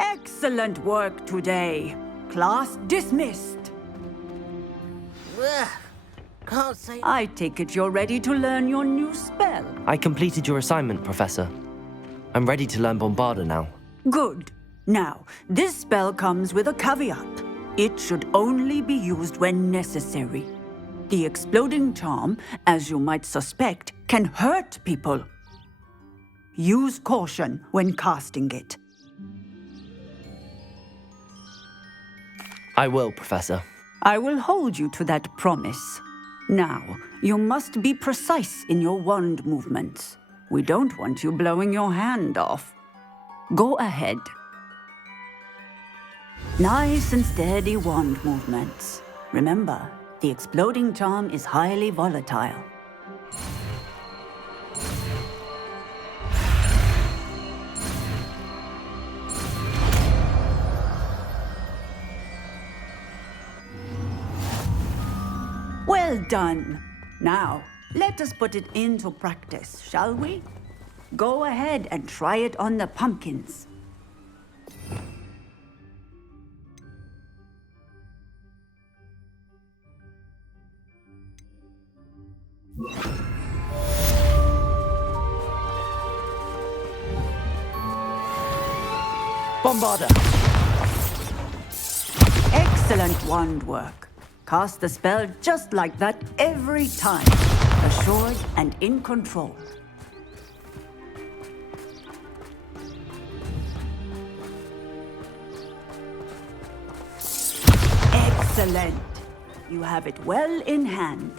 Excellent work today. Class dismissed. Ugh, can't say... I take it you're ready to learn your new spell. I completed your assignment, Professor. I'm ready to learn Bombarda now. Good. Now, this spell comes with a caveat. It should only be used when necessary. The exploding charm, as you might suspect, can hurt people. Use caution when casting it. I will, Professor. I will hold you to that promise. Now, you must be precise in your wand movements. We don't want you blowing your hand off. Go ahead. Nice and steady wand movements. Remember, the exploding charm is highly volatile. Well done. Now, let us put it into practice, shall we? Go ahead and try it on the pumpkins. Bombarda! Excellent wand work. Cast the spell just like that every time. Assured and in control. Excellent. You have it well in hand.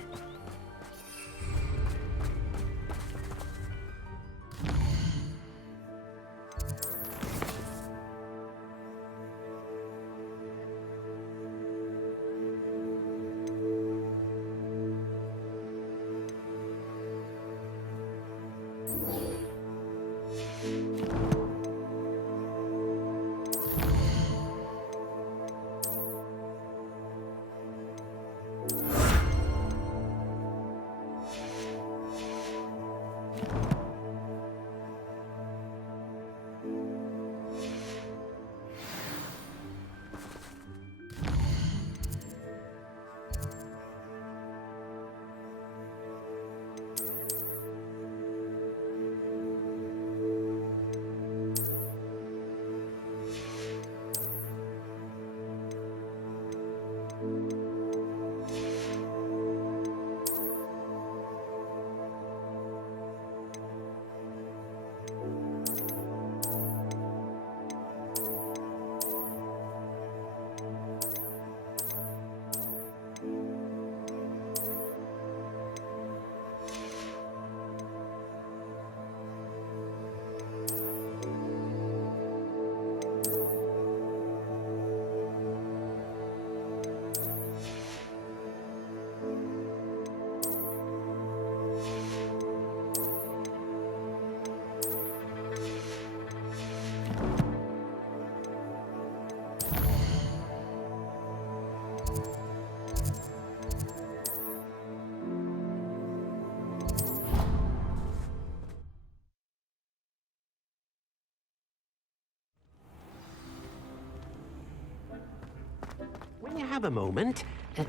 When you have a moment,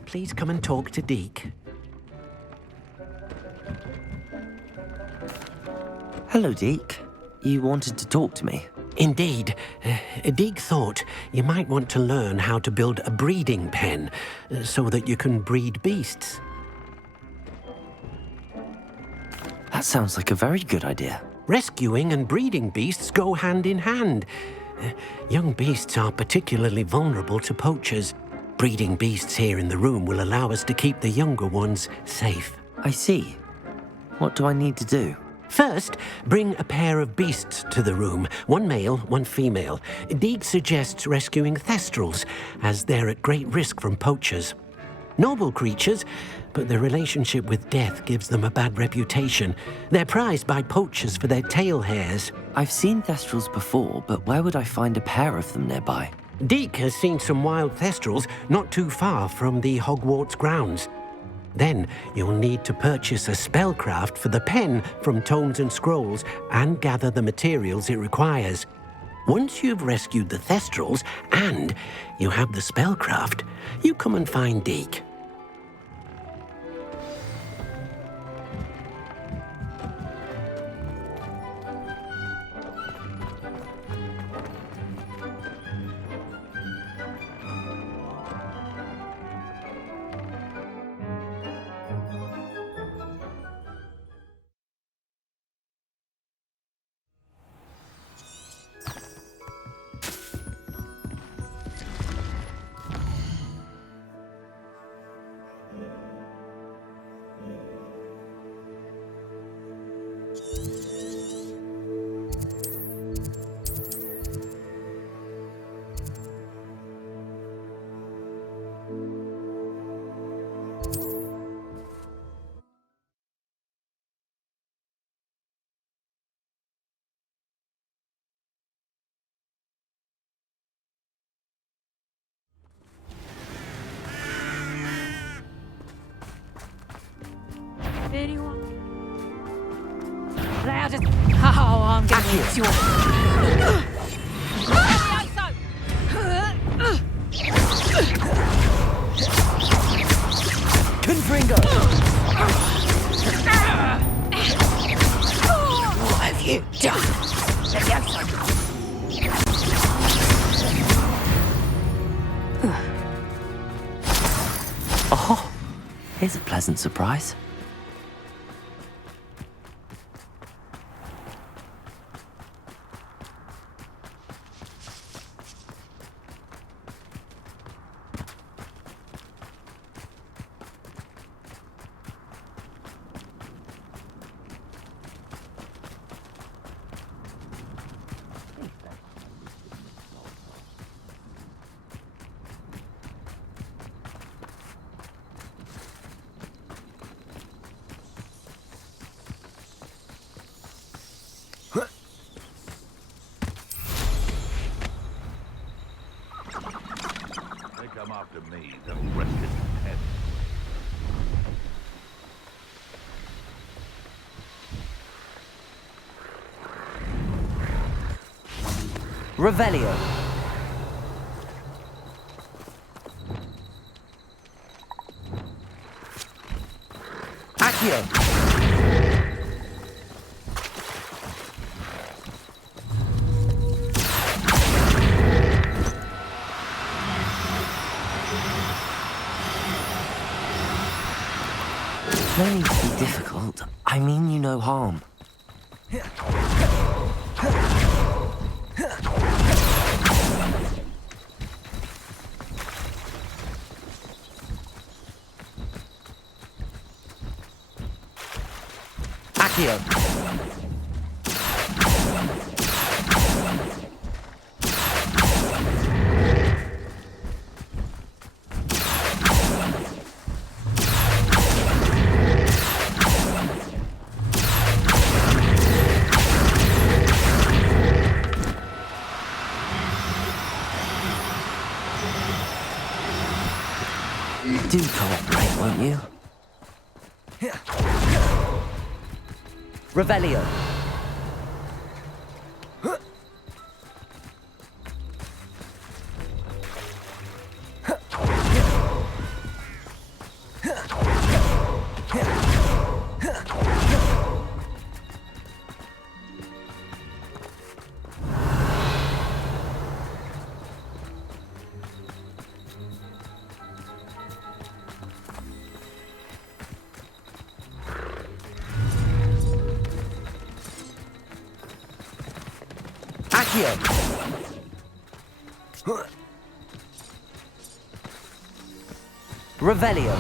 please come and talk to Deke. Hello, Deke. You wanted to talk to me? Indeed. Deke thought you might want to learn how to build a breeding pen so that you can breed beasts. That sounds like a very good idea. Rescuing and breeding beasts go hand in hand. Young beasts are particularly vulnerable to poachers. Breeding beasts here in the room will allow us to keep the younger ones safe. I see. What do I need to do? First, bring a pair of beasts to the room. One male, one female. Deke suggests rescuing thestrals, as they're at great risk from poachers. Noble creatures, but their relationship with death gives them a bad reputation. They're prized by poachers for their tail hairs. I've seen thestrals before, but where would I find a pair of them nearby? Deke has seen some wild thestrals not too far from the Hogwarts grounds. Then you'll need to purchase a spellcraft for the pen from Tomes and Scrolls and gather the materials it requires. Once you've rescued the Thestrals and you have the spellcraft, you come and find Deke. Anyone? Now just... Oh, I'm gonna hit you. Confringo! What have you done? Oh, here's a pleasant surprise. They come after me, they'll rest in heaven. Revelio. Accio. No need to be difficult. I mean you no harm. Accio. Do cooperate, won't you? Revelio. Accio. Revelio.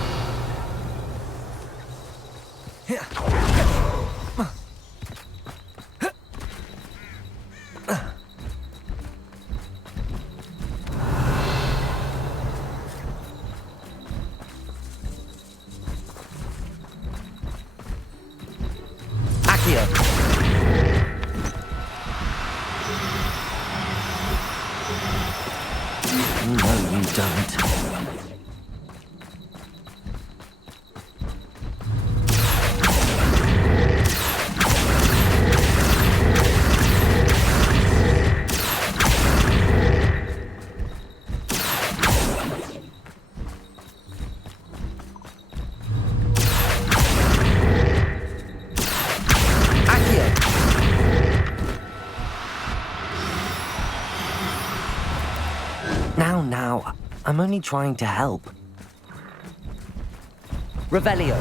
Accio. No, you don't. Now. I'm only trying to help. Revelio.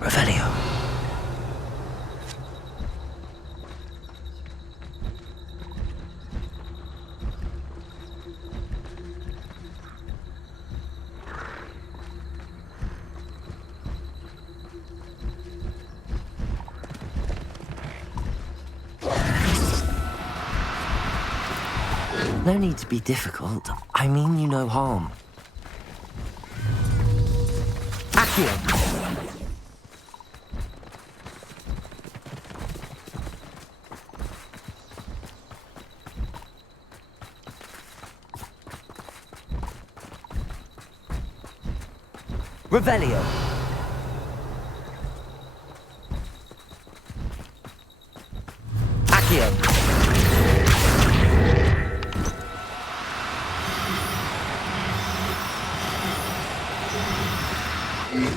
Revelio. No need to be difficult. I mean you no harm. Accio! Revelio. Accio.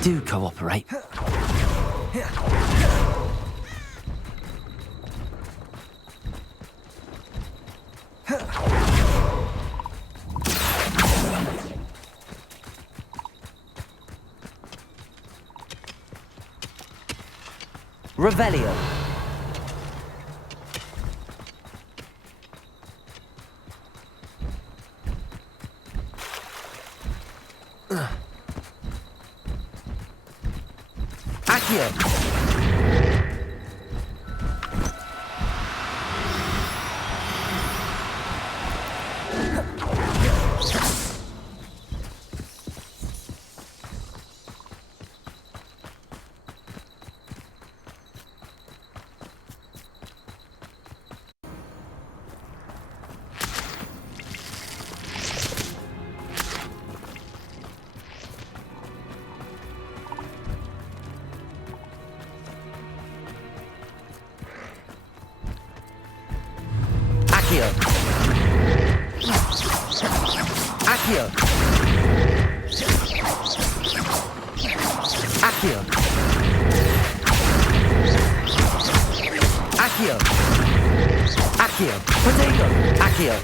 Do cooperate. Revelio. Accio. Accio. Accio. Accio. Accio. Accio. Potato. Accio.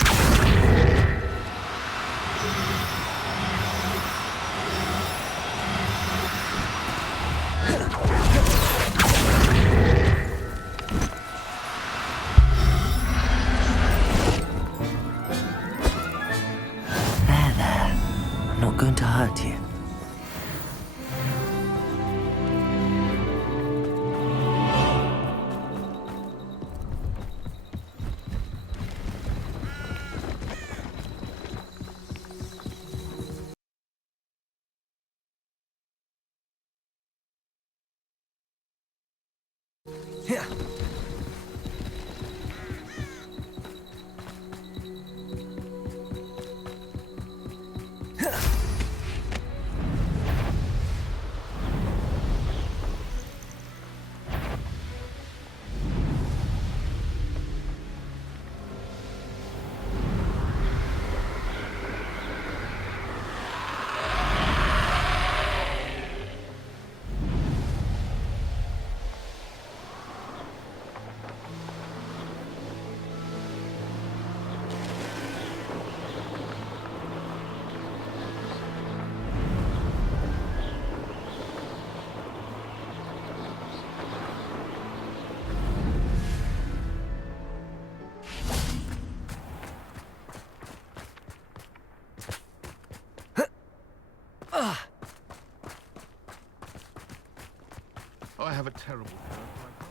There. I'm not going to hurt you. terrible character like that.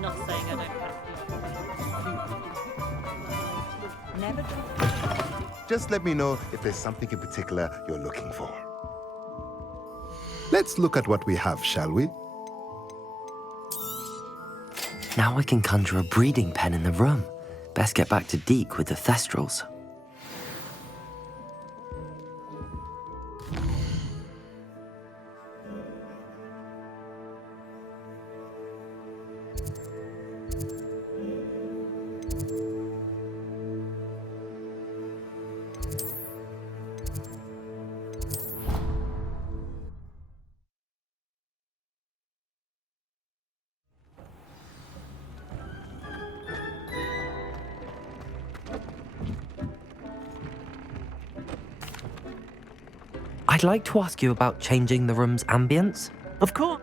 Not saying I don't have to. Just let me know if there's something in particular you're looking for. Let's look at what we have, shall we? Now I can conjure a breeding pen in the room. Best get back to Deke with the Thestrals. I'd like to ask you about changing the room's ambience. Of course.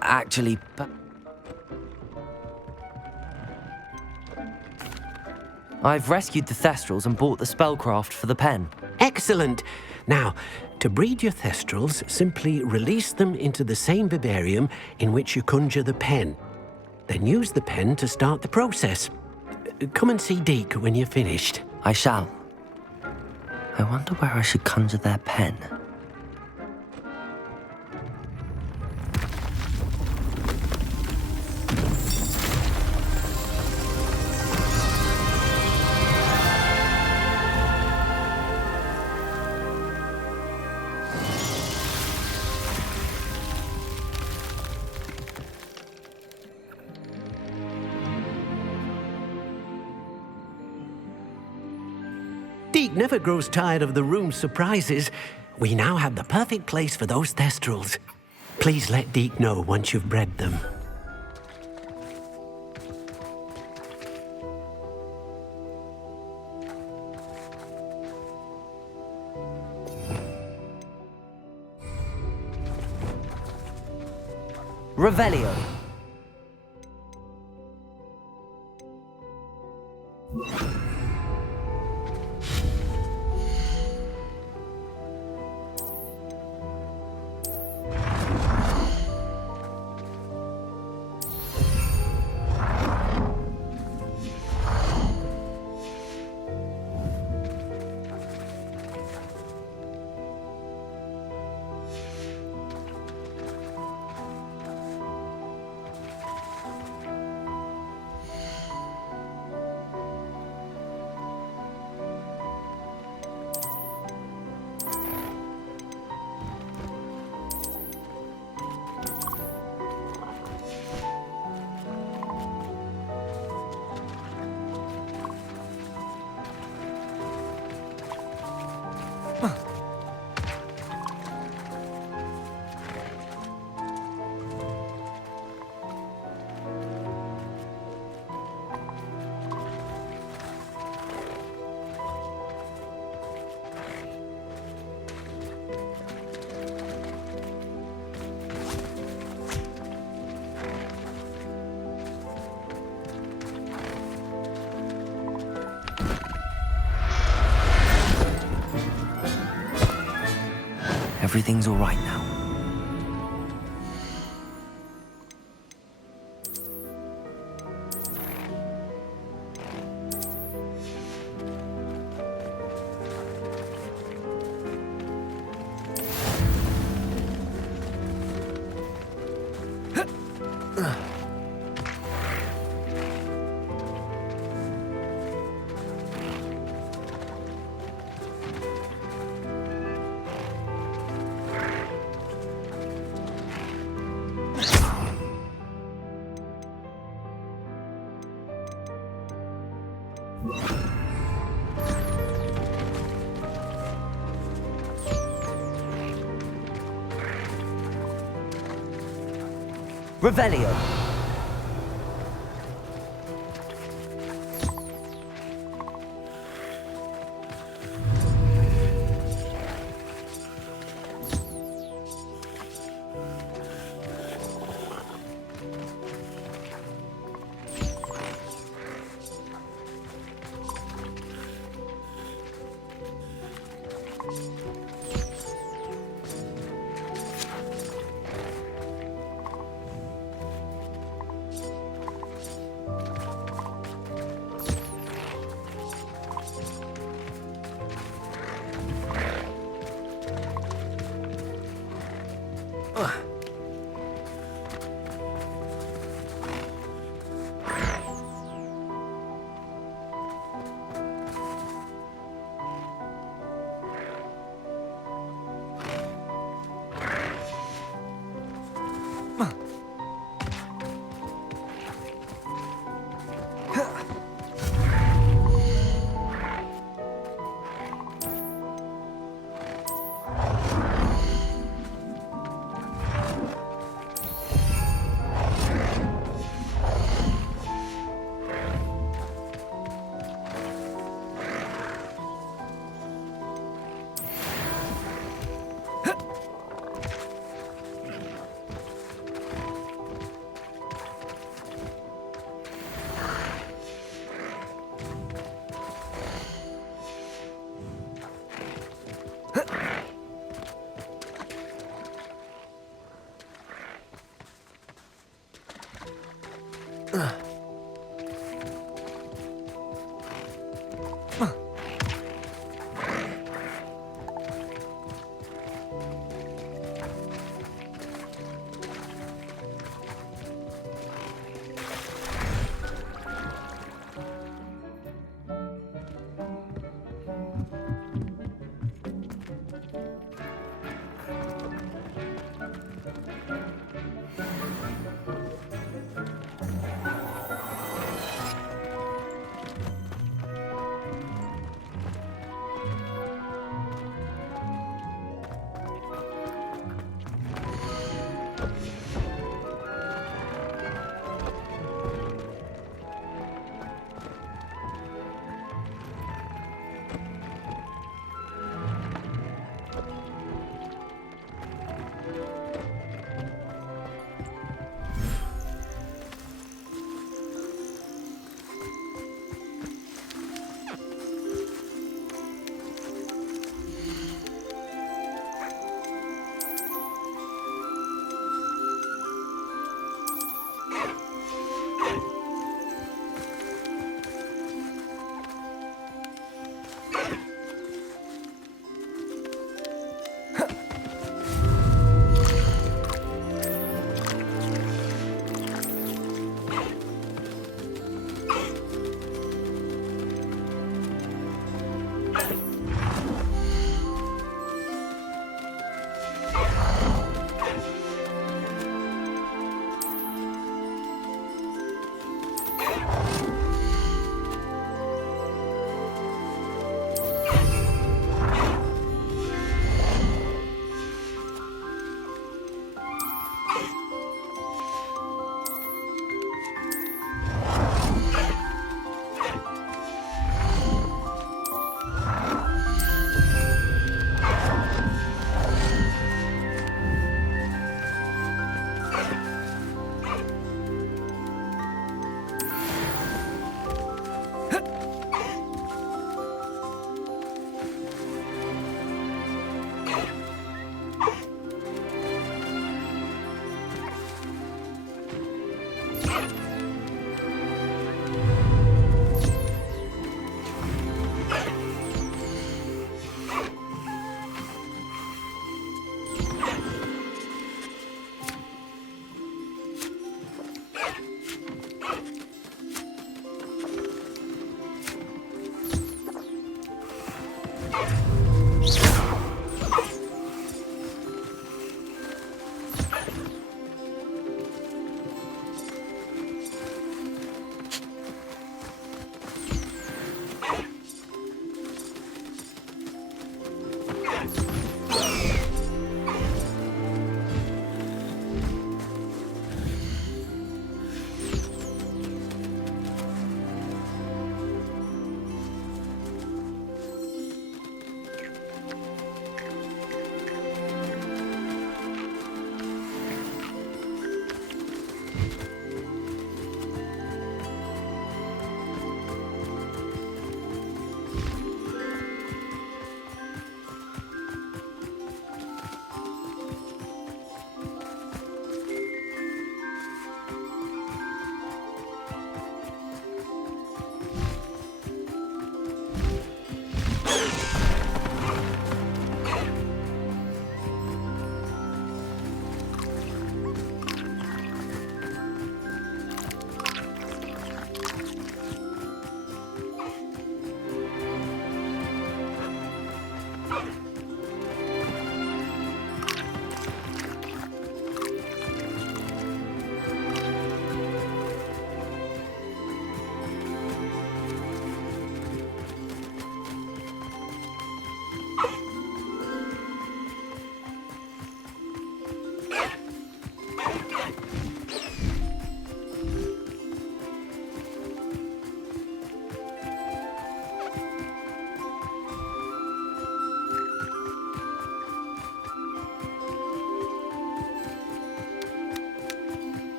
Actually, but I've rescued the Thestrals and bought the spellcraft for the pen. Excellent. Now, to breed your Thestrals, simply release them into the same vivarium in which you conjure the pen. Then use the pen to start the process. Come and see Deke when you're finished. I shall. I wonder where I should conjure their pen. Deke never grows tired of the room's surprises. We now have the perfect place for those Thestrals. Please let Deke know once you've bred them. Revelio. Everything's all right now. Revelio.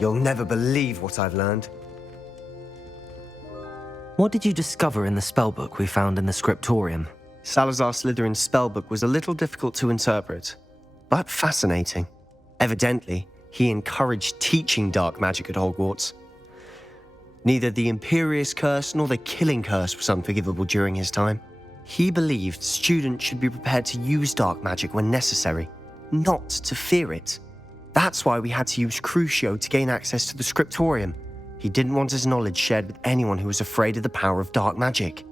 You'll never believe what I've learned. What did you discover in the spellbook we found in the scriptorium? Salazar Slytherin's spellbook was a little difficult to interpret, but fascinating. Evidently, he encouraged teaching dark magic at Hogwarts. Neither the Imperious Curse nor the Killing Curse was unforgivable during his time. He believed students should be prepared to use dark magic when necessary, not to fear it. That's why we had to use Crucio to gain access to the scriptorium. He didn't want his knowledge shared with anyone who was afraid of the power of dark magic.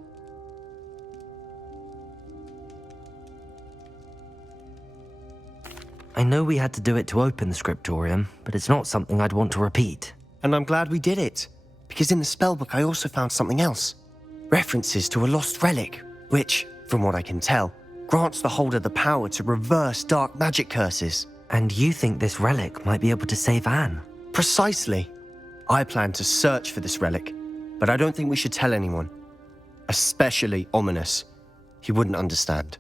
I know we had to do it to open the scriptorium, but it's not something I'd want to repeat. And I'm glad we did it, because in the spellbook I also found something else. References to a lost relic, which, from what I can tell, grants the holder the power to reverse dark magic curses. And you think this relic might be able to save Anne? Precisely. I plan to search for this relic, but I don't think we should tell anyone. Especially Ominous. He wouldn't understand.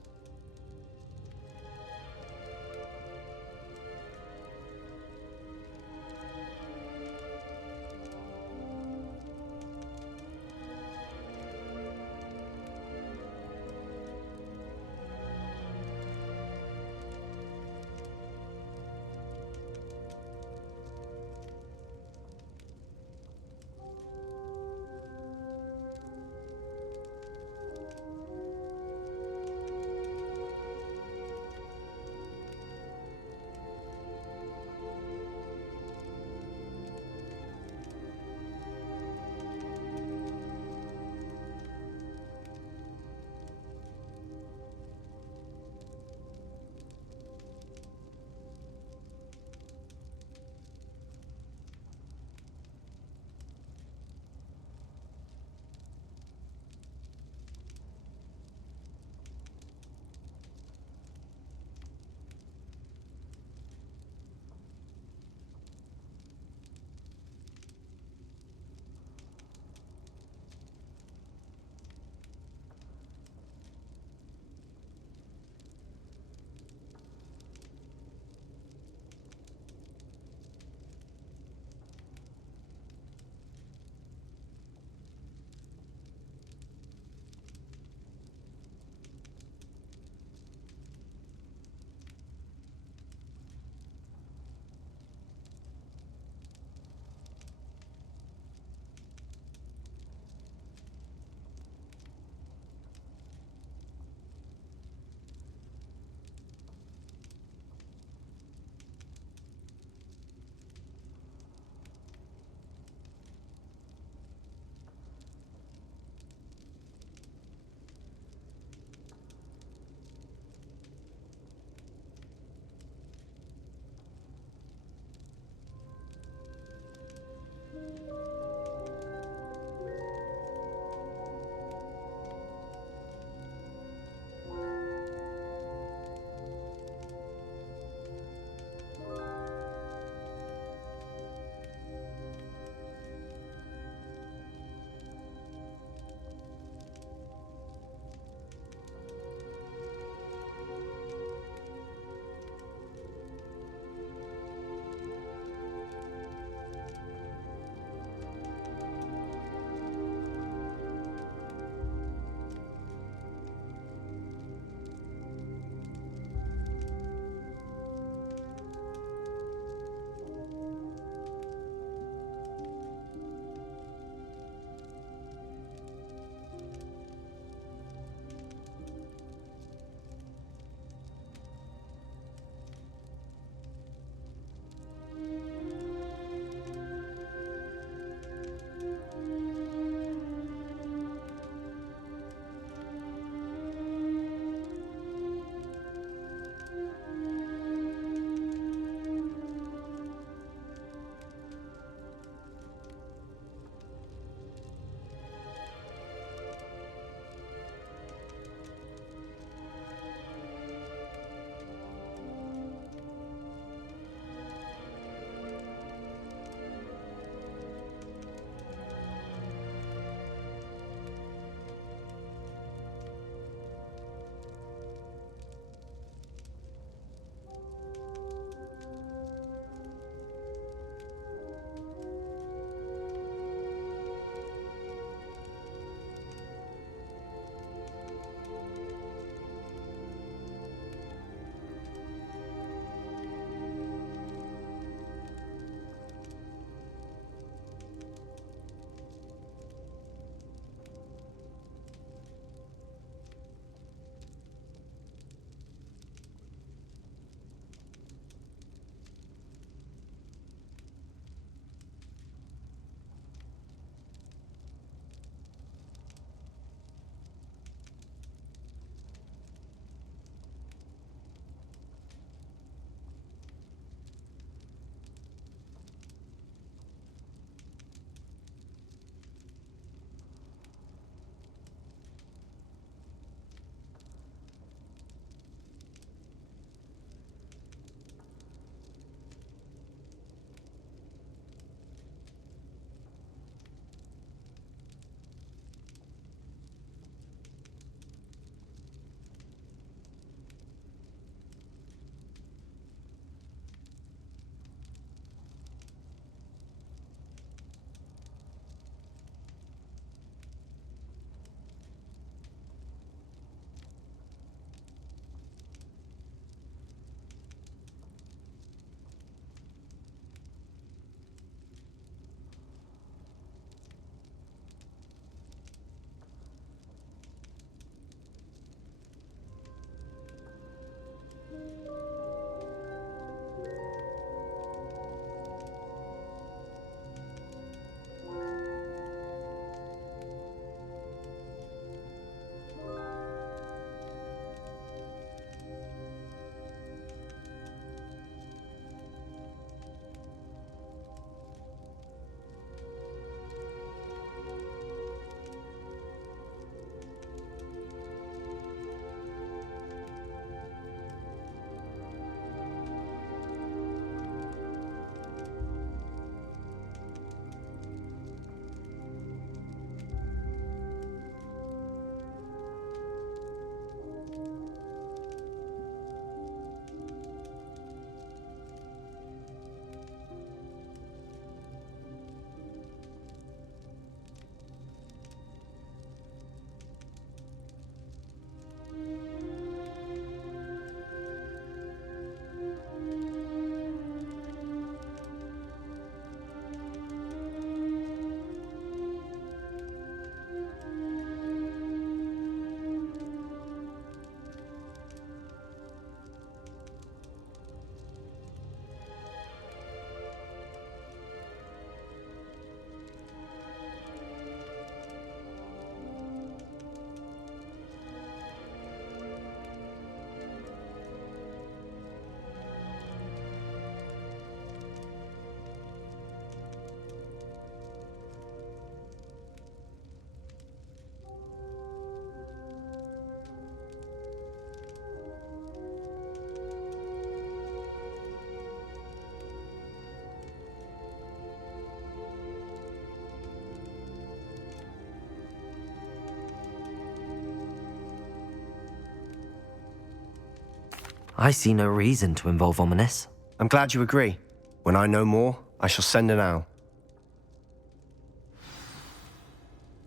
I see no reason to involve Ominous. I'm glad you agree. When I know more, I shall send an owl.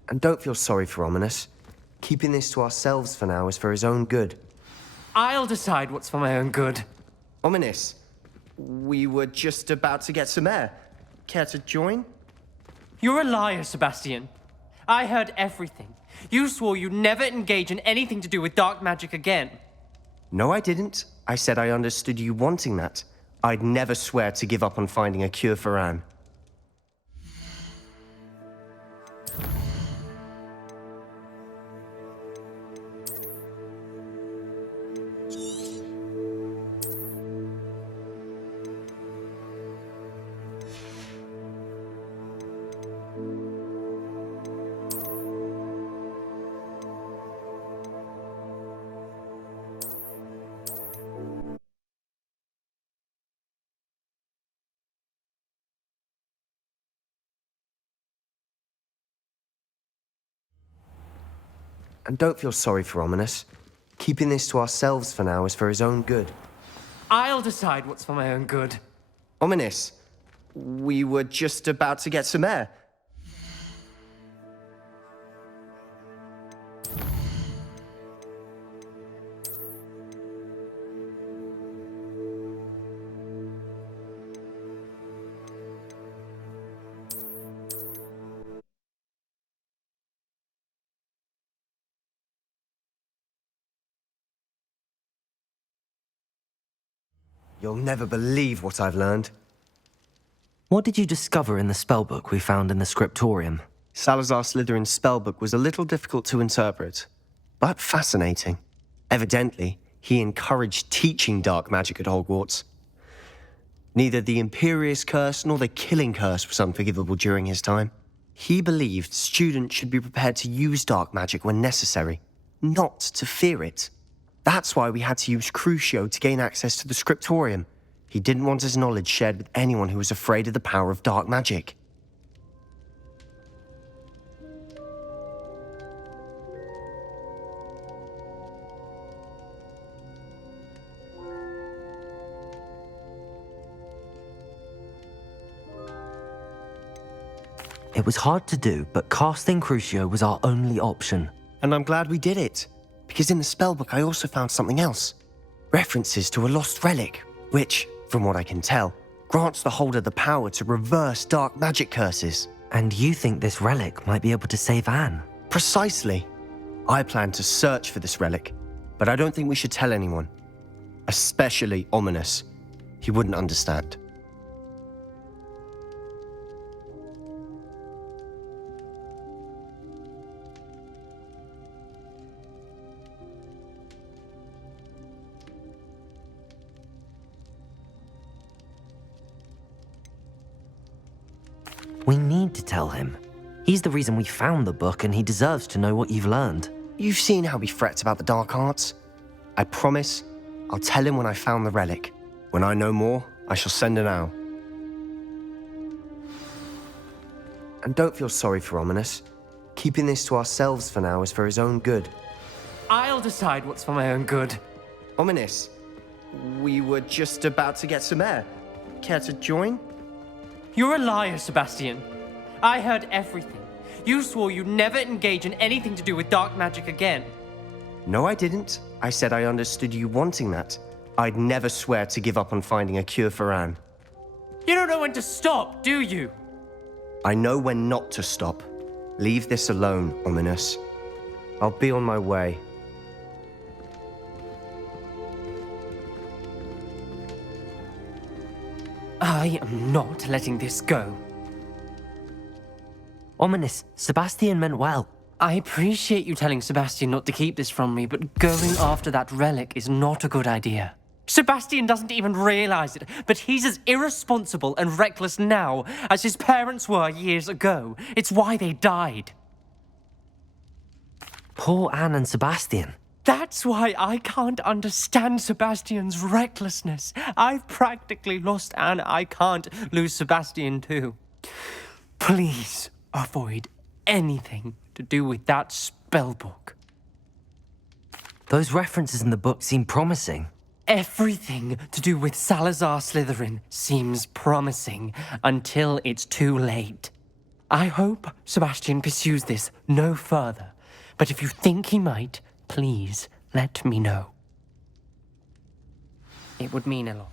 And don't feel sorry for Ominous. Keeping this to ourselves for now is for his own good. I'll decide what's for my own good. Ominous, we were just about to get some air. Care to join? You're a liar, Sebastian. I heard everything. You swore you'd never engage in anything to do with dark magic again. No, I didn't. I said I understood you wanting that. I'd never swear to give up on finding a cure for Anne. And don't feel sorry for Ominous. Keeping this to ourselves for now is for his own good. I'll decide what's for my own good. Ominous, we were just about to get some air. You'll never believe what I've learned. What did you discover in the spellbook we found in the scriptorium? Salazar Slytherin's spellbook was a little difficult to interpret, but fascinating. Evidently, he encouraged teaching dark magic at Hogwarts. Neither the Imperious Curse nor the Killing Curse was unforgivable during his time. He believed students should be prepared to use dark magic when necessary, not to fear it. That's why we had to use Crucio to gain access to the scriptorium. He didn't want his knowledge shared with anyone who was afraid of the power of dark magic. It was hard to do, but casting Crucio was our only option. And I'm glad we did it, because in the spellbook I also found something else. References to a lost relic, which, from what I can tell, grants the holder the power to reverse dark magic curses. And you think this relic might be able to save Anne? Precisely. I plan to search for this relic, but I don't think we should tell anyone. Especially Ominous. He wouldn't understand. We need to tell him. He's the reason we found the book, and he deserves to know what you've learned. You've seen how he frets about the dark arts. I promise I'll tell him when I found the relic. When I know more, I shall send an owl. And don't feel sorry for Ominous. Keeping this to ourselves for now is for his own good. I'll decide what's for my own good. Ominous, we were just about to get some air. Care to join? You're a liar, Sebastian. I heard everything. You swore you'd never engage in anything to do with dark magic again. No, I didn't. I said I understood you wanting that. I'd never swear to give up on finding a cure for Anne. You don't know when to stop, do you? I know when not to stop. Leave this alone, Ominous. I'll be on my way. I am not letting this go. Ominous, Sebastian meant well. I appreciate you telling Sebastian not to keep this from me, but going after that relic is not a good idea. Sebastian doesn't even realize it, but he's as irresponsible and reckless now as his parents were years ago. It's why they died. Poor Anne and Sebastian. That's why I can't understand Sebastian's recklessness. I've practically lost Anne. I can't lose Sebastian too. Please avoid anything to do with that spellbook. Those references in the book seem promising. Everything to do with Salazar Slytherin seems promising until it's too late. I hope Sebastian pursues this no further, but if you think he might, please let me know. It would mean a lot.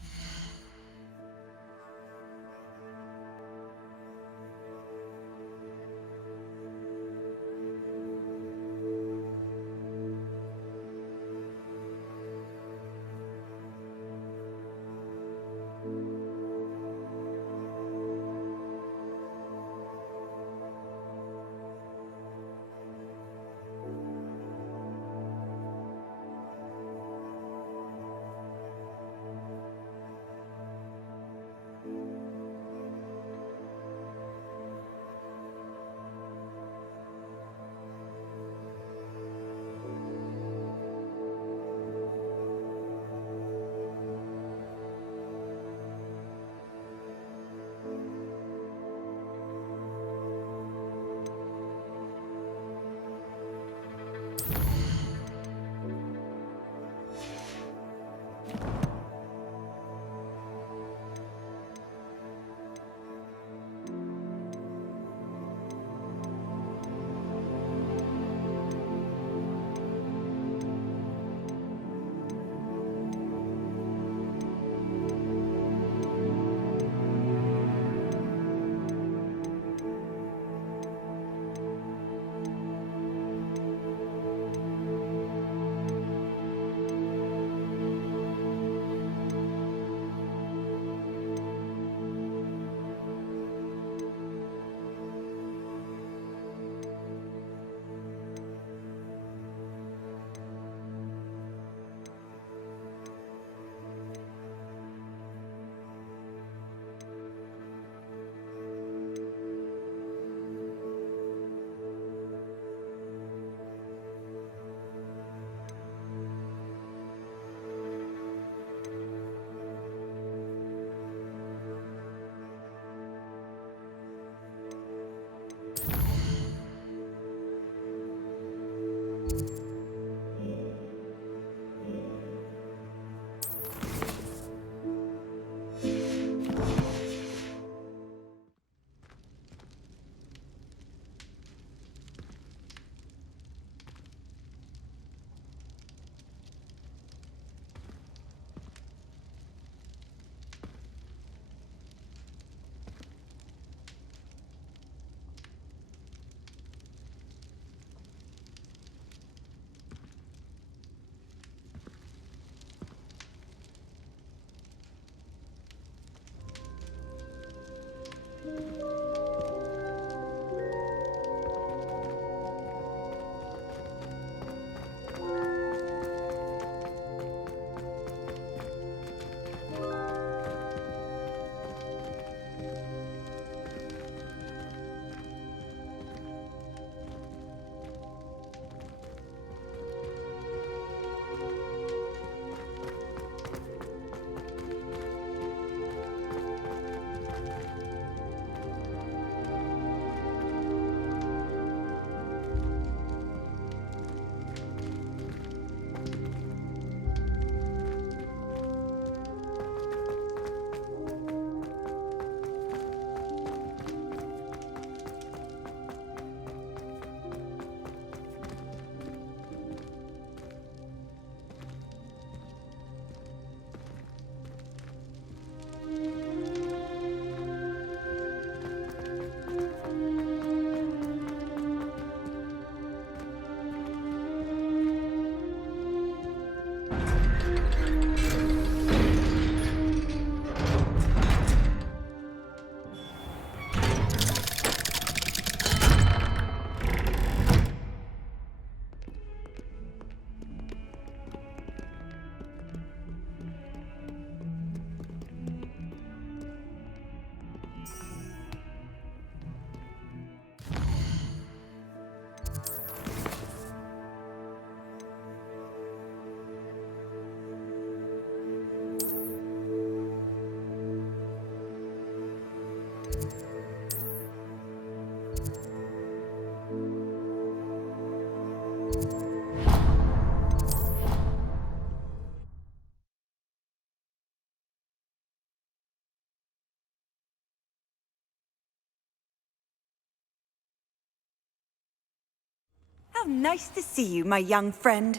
How nice to see you, my young friend.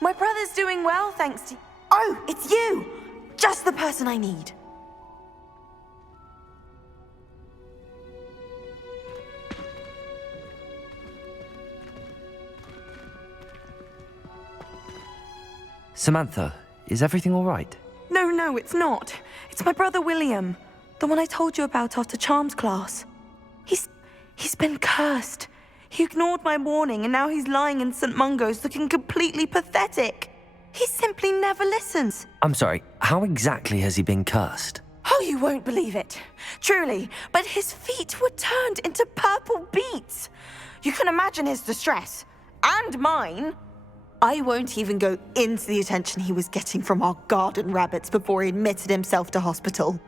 My brother's doing well, thanks to... Oh, it's you! Just the person I need. Samantha, is everything all right? No, it's not. It's my brother William. The one I told you about after Charms class. He's been cursed. He ignored my warning and now he's lying in St. Mungo's looking completely pathetic. He simply never listens. I'm sorry, how exactly has he been cursed? Oh, you won't believe it. Truly, but his feet were turned into purple beets. You can imagine his distress. And mine. I won't even go into the attention he was getting from our garden rabbits before he admitted himself to hospital.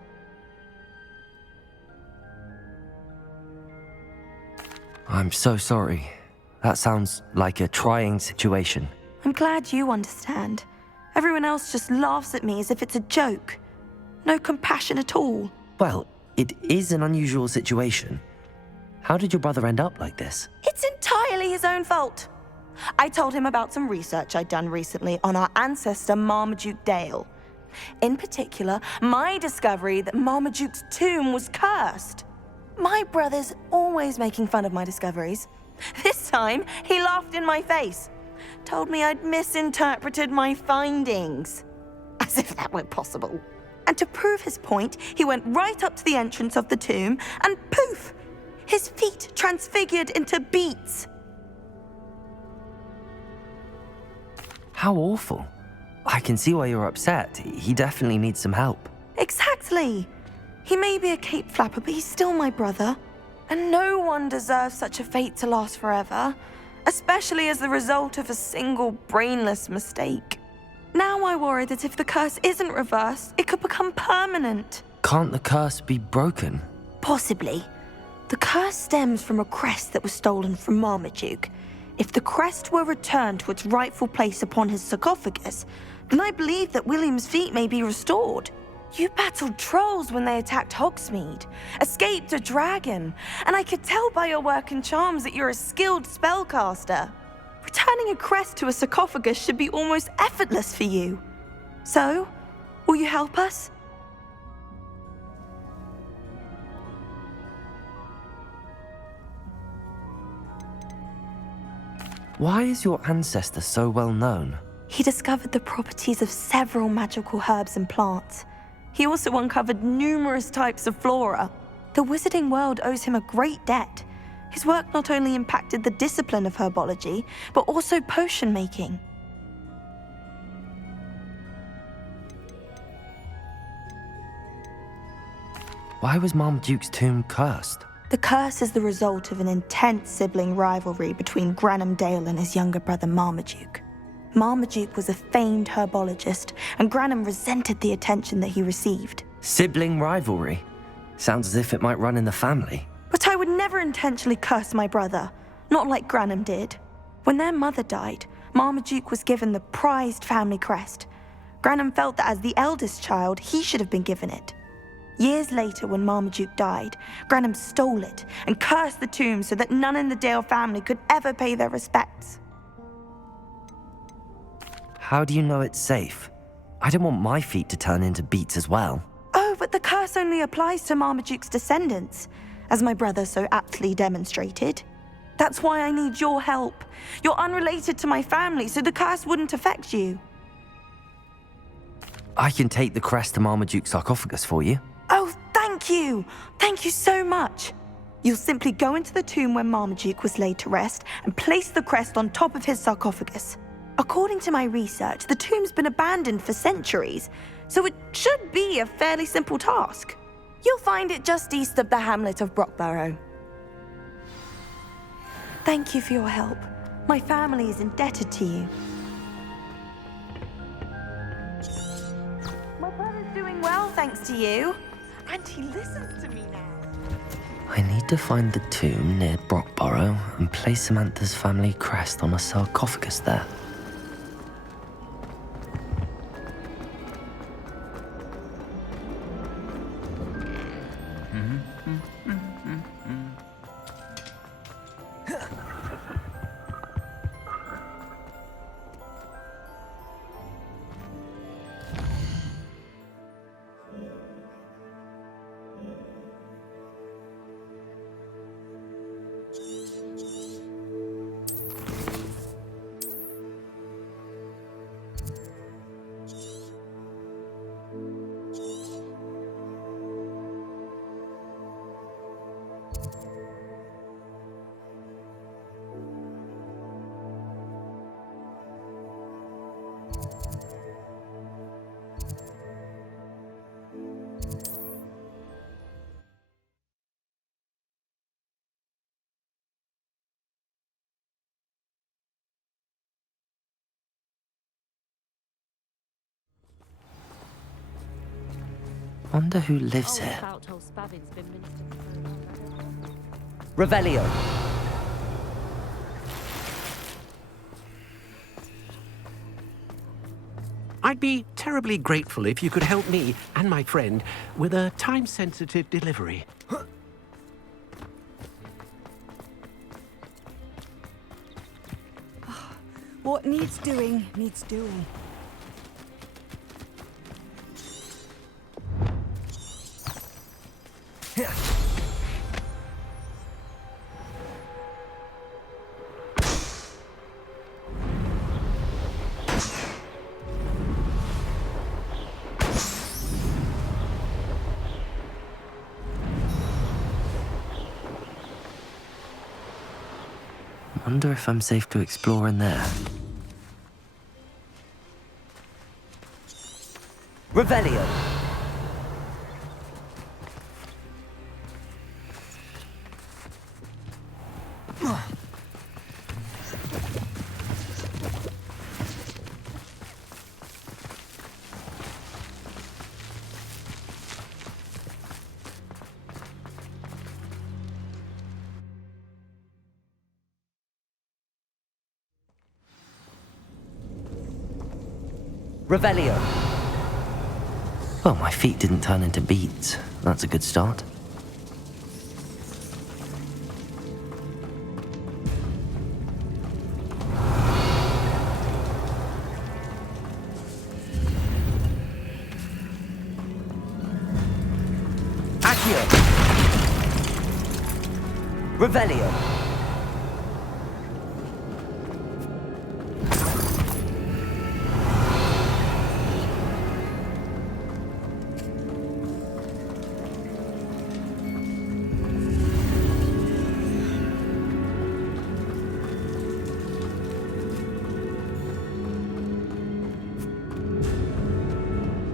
I'm so sorry. That sounds like a trying situation. I'm glad you understand. Everyone else just laughs at me as if it's a joke. No compassion at all. Well, it is an unusual situation. How did your brother end up like this? It's entirely his own fault. I told him about some research I'd done recently on our ancestor Marmaduke Dale. In particular, my discovery that Marmaduke's tomb was cursed. My brother's always making fun of my discoveries. This time, he laughed in my face. Told me I'd misinterpreted my findings. As if that were possible. And to prove his point, he went right up to the entrance of the tomb and poof! His feet transfigured into beets. How awful. I can see why you're upset. He definitely needs some help. Exactly. He may be a cape flapper, but he's still my brother. And no one deserves such a fate to last forever, especially as the result of a single brainless mistake. Now I worry that if the curse isn't reversed, it could become permanent. Can't the curse be broken? Possibly. The curse stems from a crest that was stolen from Marmaduke. If the crest were returned to its rightful place upon his sarcophagus, then I believe that William's feet may be restored. You battled trolls when they attacked Hogsmeade, escaped a dragon, and I could tell by your work in charms that you're a skilled spellcaster. Returning a crest to a sarcophagus should be almost effortless for you. So, will you help us? Why is your ancestor so well known? He discovered the properties of several magical herbs and plants. He also uncovered numerous types of flora. The wizarding world owes him a great debt. His work not only impacted the discipline of herbology, but also potion making. Why was Marmaduke's tomb cursed? The curse is the result of an intense sibling rivalry between Granham Dale and his younger brother Marmaduke. Marmaduke was a famed herbologist, and Granham resented the attention that he received. Sibling rivalry? Sounds as if it might run in the family. But I would never intentionally curse my brother, not like Granham did. When their mother died, Marmaduke was given the prized family crest. Granham felt that as the eldest child, he should have been given it. Years later, when Marmaduke died, Granham stole it and cursed the tomb so that none in the Dale family could ever pay their respects. How do you know it's safe? I don't want my feet to turn into beets as well. Oh, but the curse only applies to Marmaduke's descendants, as my brother so aptly demonstrated. That's why I need your help. You're unrelated to my family, so the curse wouldn't affect you. I can take the crest to Marmaduke's sarcophagus for you. Oh, thank you! Thank you so much! You'll simply go into the tomb where Marmaduke was laid to rest and place the crest on top of his sarcophagus. According to my research, the tomb's been abandoned for centuries, so it should be a fairly simple task. You'll find it just east of the hamlet of Brockborough. Thank you for your help. My family is indebted to you. My brother's doing well, thanks to you. And he listens to me now. I need to find the tomb near Brockborough and place Samantha's family crest on a sarcophagus there. Wonder who lives here. Revelio. I'd be terribly grateful if you could help me and my friend with a time-sensitive delivery. What needs doing, needs doing. Wonder if I'm safe to explore in there. Revelio. Revelio. Well, my feet didn't turn into beads. That's a good start. Accio. Revelio.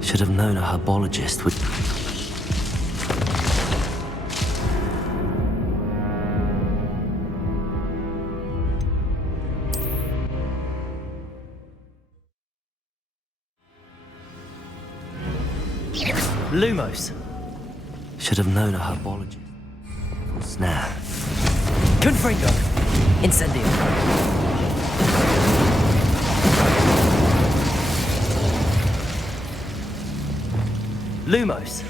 Should have known a herbologist would... Lumos. Should have known a herbologist. Snare. Confringo. Incendio. Lumos.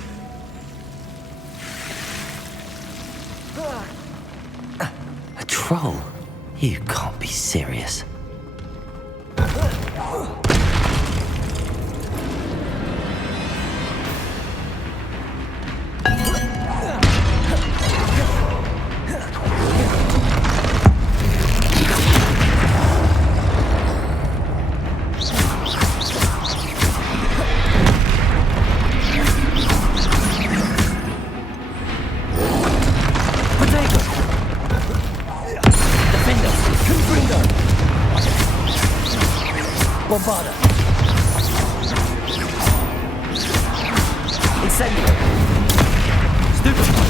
A troll? You can't be serious. Bombarda. Incendio. Stupefy.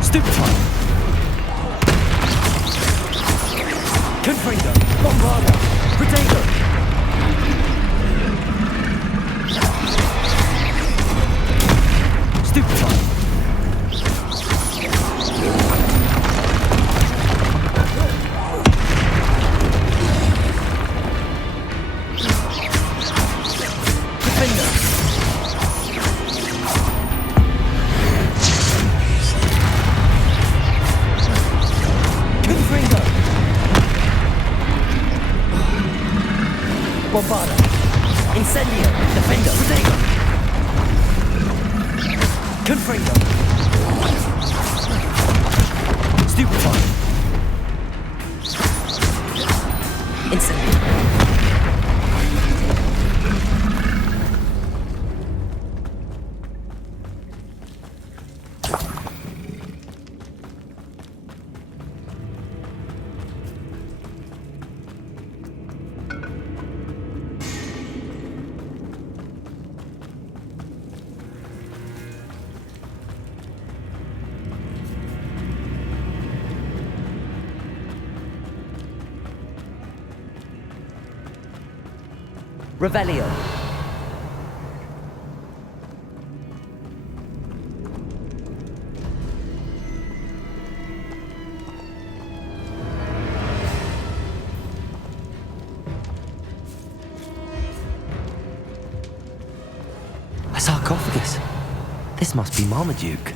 Stupefy. Confringo. Bombarda. Protego. Stupefy. Bombarda. Incendio. Defendo. Protego. Confringo. Stupefy. Incendio. Revelio. A sarcophagus. This must be Marmaduke.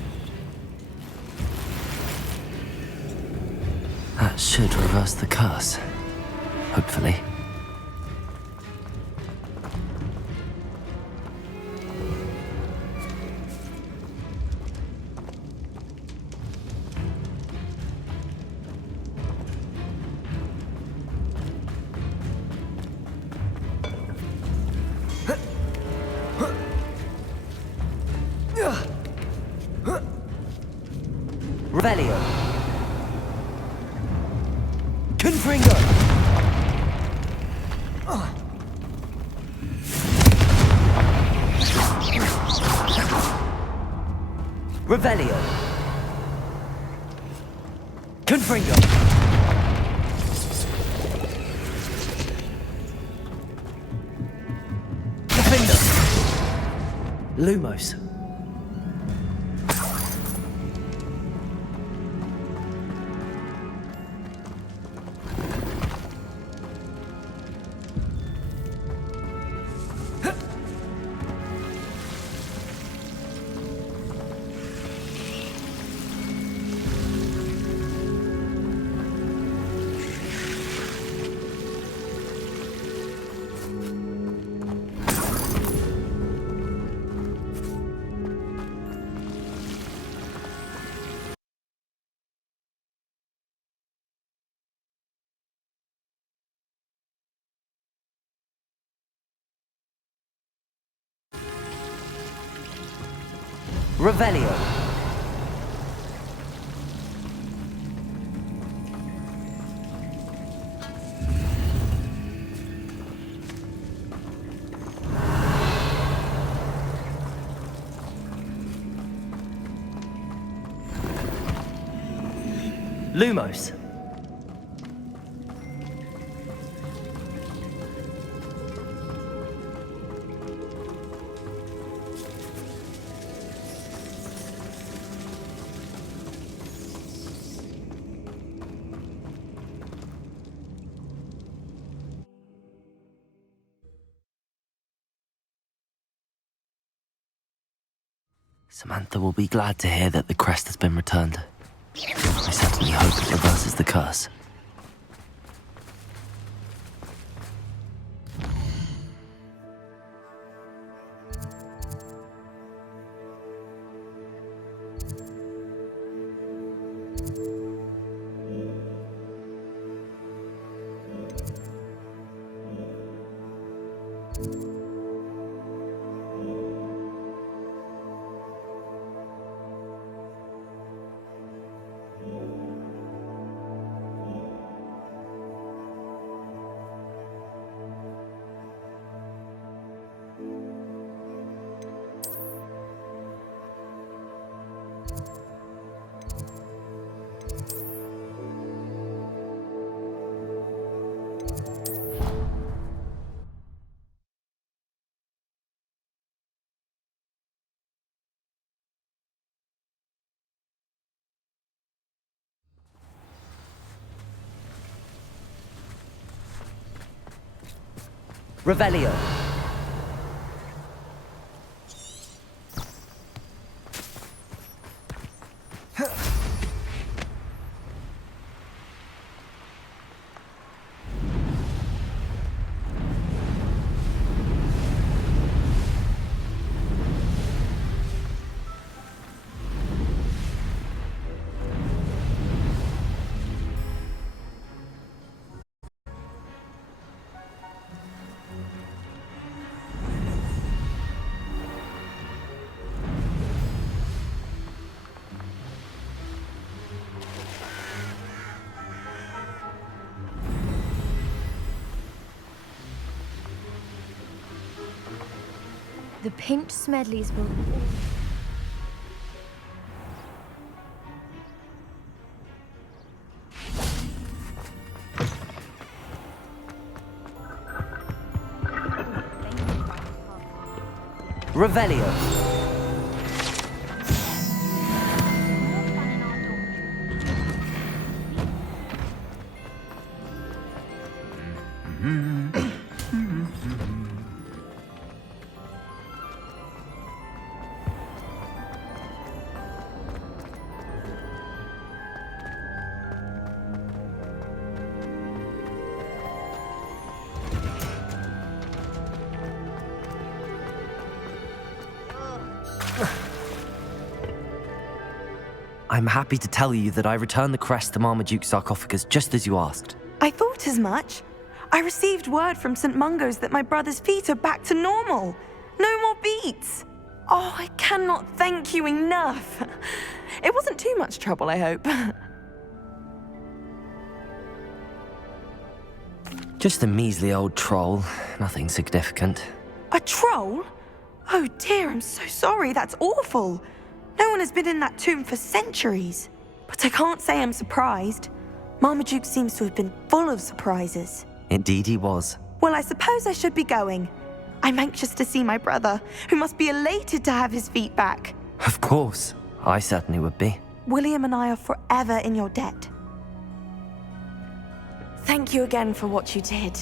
That should reverse the curse. Hopefully. Revelio. Confringo. Revelio. Confringo. Defender. Lumos. Revelio. Lumos. Samantha will be glad to hear that the crest has been returned. I certainly hope it reverses the curse. Revelio. The pink Smedleys will... Revelio. I'm happy to tell you that I returned the crest to Marmaduke's sarcophagus just as you asked. I thought as much. I received word from St. Mungo's that my brother's feet are back to normal. No more beats. Oh, I cannot thank you enough. It wasn't too much trouble, I hope. Just a measly old troll, nothing significant. A troll? Oh dear, I'm so sorry. That's awful. No one has been in that tomb for centuries. But I can't say I'm surprised. Marmaduke seems to have been full of surprises. Indeed he was. Well, I suppose I should be going. I'm anxious to see my brother, who must be elated to have his feet back. Of course, I certainly would be. William and I are forever in your debt. Thank you again for what you did.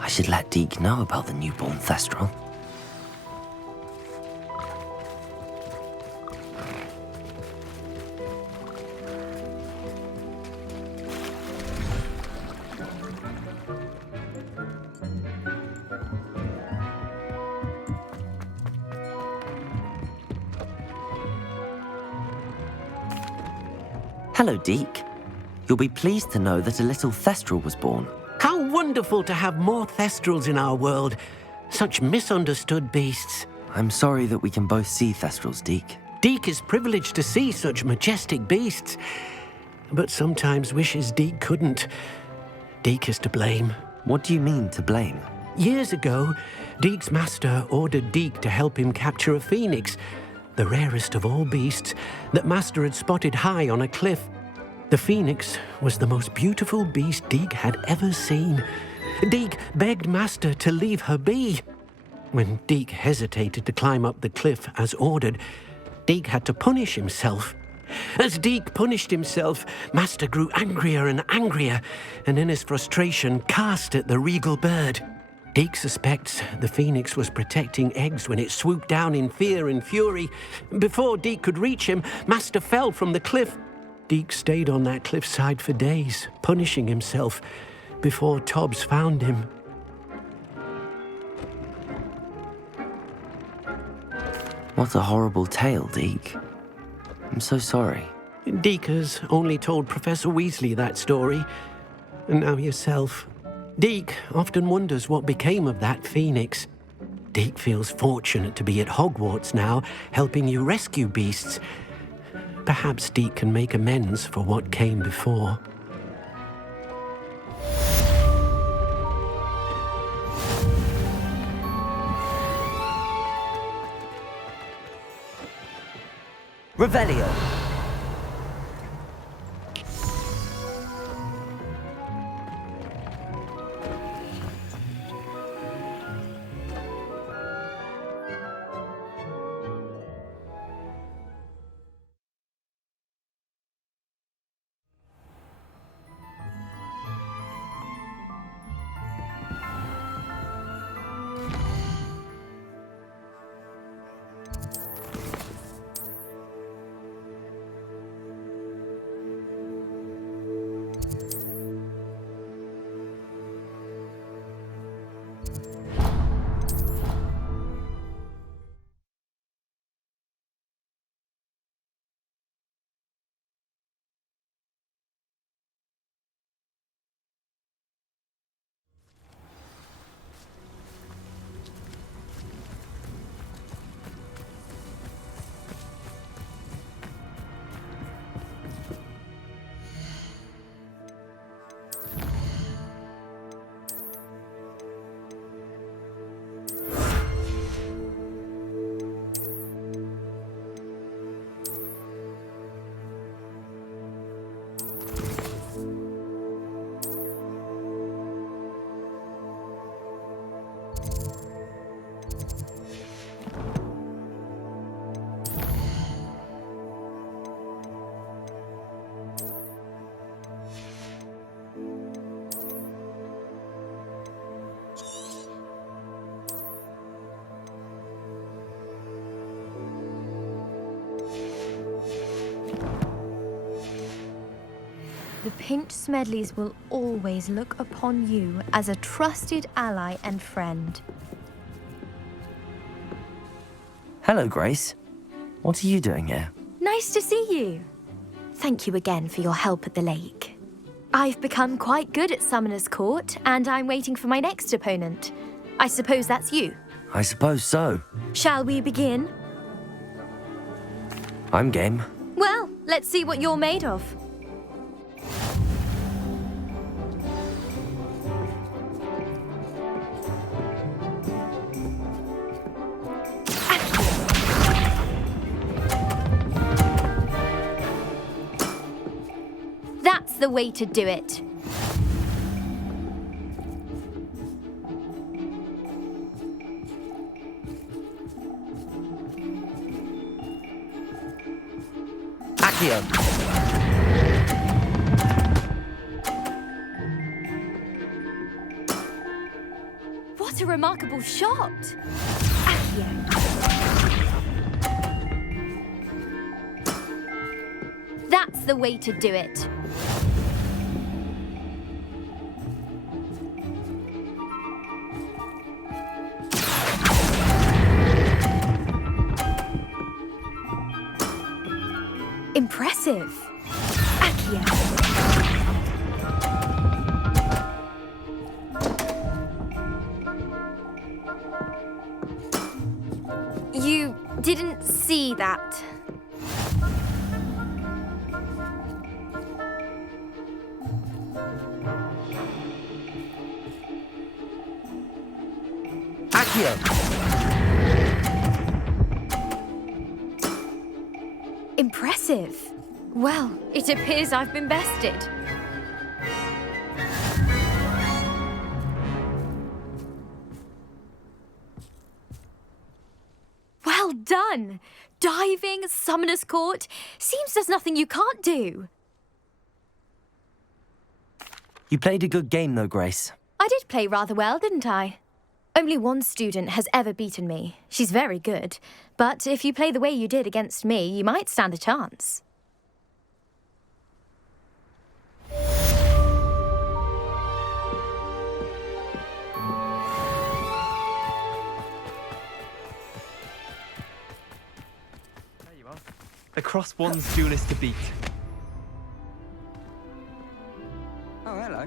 I should let Deke know about the newborn Thestral. Hello, Deke. You'll be pleased to know that a little Thestral was born. How wonderful to have more Thestrals in our world. Such misunderstood beasts. I'm sorry that we can both see Thestrals, Deke. Deke is privileged to see such majestic beasts, but sometimes wishes Deke couldn't. Deke is to blame. What do you mean, to blame? Years ago, Deek's master ordered Deek to help him capture a phoenix, the rarest of all beasts that Master had spotted high on a cliff. The phoenix was the most beautiful beast Deek had ever seen. Deek begged Master to leave her be. When Deek hesitated to climb up the cliff as ordered, Deek had to punish himself. As Deek punished himself, Master grew angrier and angrier, and in his frustration cast at the regal bird. Deek suspects the phoenix was protecting eggs when it swooped down in fear and fury. Before Deek could reach him, Master fell from the cliff. Deek stayed on that cliffside for days, punishing himself, before Tobbs found him. What a horrible tale, Deek. I'm so sorry. Deek has only told Professor Weasley that story, and now yourself. Deek often wonders what became of that phoenix. Deek feels fortunate to be at Hogwarts now, helping you rescue beasts. Perhaps Deek can make amends for what came before. Revelio. The Pinch Smedleys will always look upon you as a trusted ally and friend. Hello, Grace. What are you doing here? Nice to see you. Thank you again for your help at the lake. I've become quite good at Summoner's Court, and I'm waiting for my next opponent. I suppose that's you. I suppose so. Shall we begin? I'm game. Well, let's see what you're made of. That's the way to do it. Accio. What a remarkable shot! Accio. That's the way to do it. Impressive. Accio. You didn't see that. Accio! Impressive. Well, it appears I've been bested. Well done! Diving, Summoner's Court. Seems there's nothing you can't do. You played a good game, though, Grace. I did play rather well, didn't I? Only one student has ever beaten me. She's very good. But if you play the way you did against me, you might stand a chance. There you are. The Cross Wands duelist to beat. Oh, hello.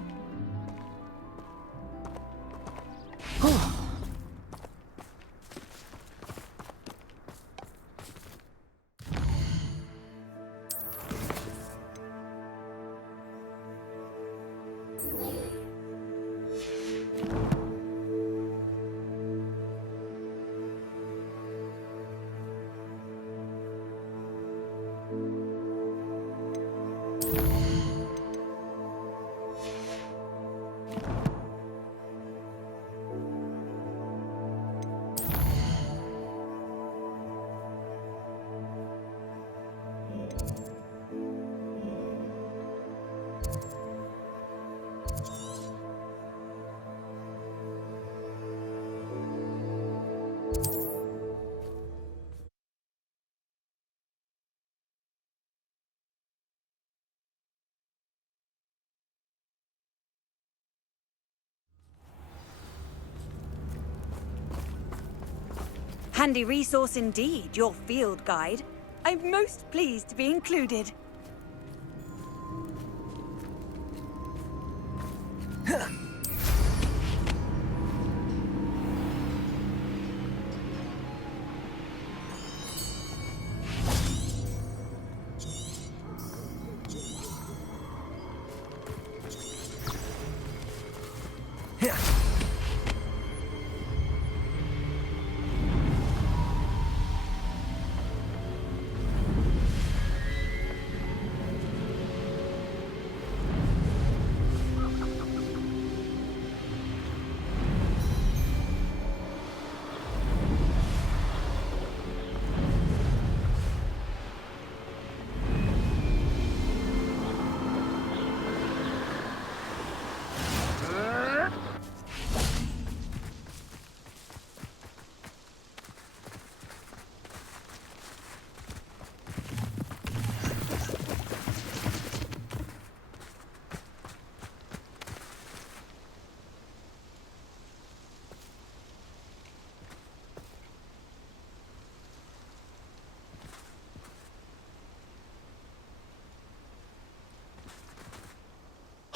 Handy resource indeed, your field guide. I'm most pleased to be included.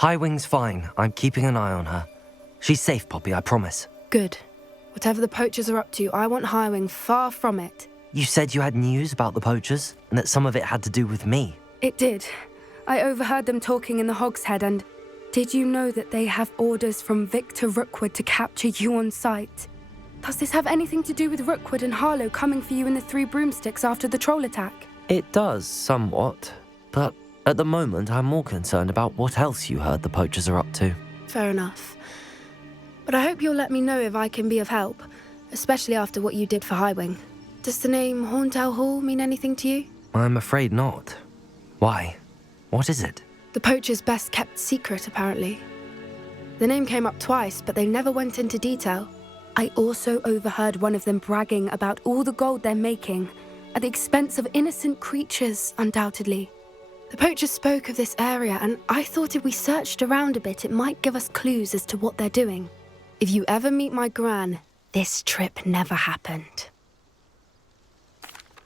Highwing's fine. I'm keeping an eye on her. She's safe, Poppy, I promise. Good. Whatever the poachers are up to, I want Highwing far from it. You said you had news about the poachers, and that some of it had to do with me. It did. I overheard them talking in the Hogshead, and did you know that they have orders from Victor Rookwood to capture you on sight? Does this have anything to do with Rookwood and Harlow coming for you in the Three Broomsticks after the troll attack? It does, somewhat. But at the moment, I'm more concerned about what else you heard the poachers are up to. Fair enough. But I hope you'll let me know if I can be of help, especially after what you did for Highwing. Does the name Horntail Hall mean anything to you? I'm afraid not. Why? What is it? The poacher's best kept secret, apparently. The name came up twice, but they never went into detail. I also overheard one of them bragging about all the gold they're making, at the expense of innocent creatures, undoubtedly. The poachers spoke of this area, and I thought if we searched around a bit, it might give us clues as to what they're doing. If you ever meet my gran, this trip never happened.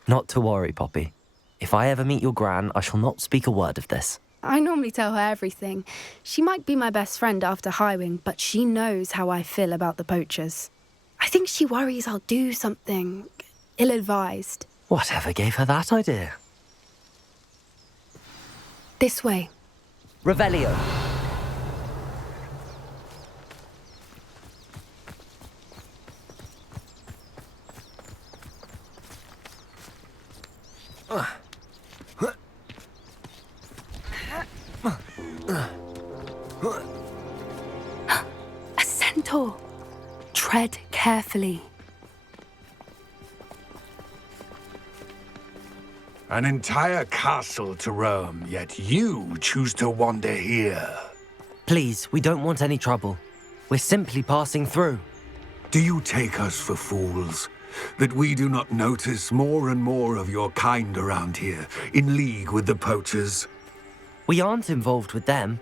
Not to worry, Poppy. If I ever meet your gran, I shall not speak a word of this. I normally tell her everything. She might be my best friend after Highwing, but she knows how I feel about the poachers. I think she worries I'll do something ill-advised. Whatever gave her that idea? This way. Revelio. A centaur! Tread carefully. An entire castle to roam, yet you choose to wander here. Please, we don't want any trouble. We're simply passing through. Do you take us for fools? That we do not notice more and more of your kind around here, in league with the poachers? We aren't involved with them.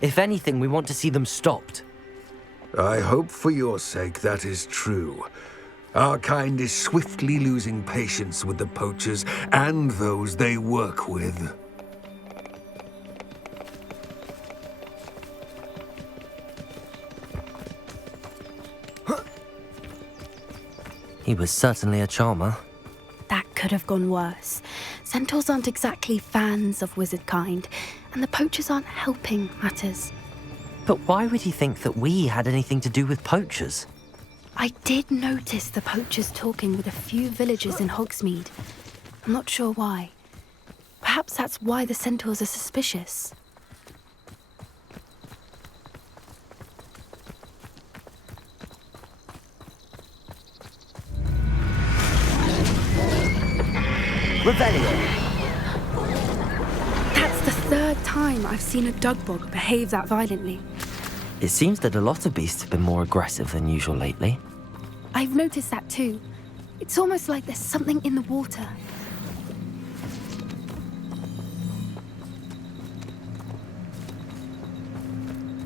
If anything, we want to see them stopped. I hope for your sake that is true. Our kind is swiftly losing patience with the poachers and those they work with. He was certainly a charmer. That could have gone worse. Centaurs aren't exactly fans of wizard kind, and the poachers aren't helping matters. But why would he think that we had anything to do with poachers? I did notice the poachers talking with a few villagers in Hogsmeade. I'm not sure why. Perhaps that's why the centaurs are suspicious. Revelio. That's the third time I've seen a dugbog behave that violently. It seems that a lot of beasts have been more aggressive than usual lately. I've noticed that too. It's almost like there's something in the water.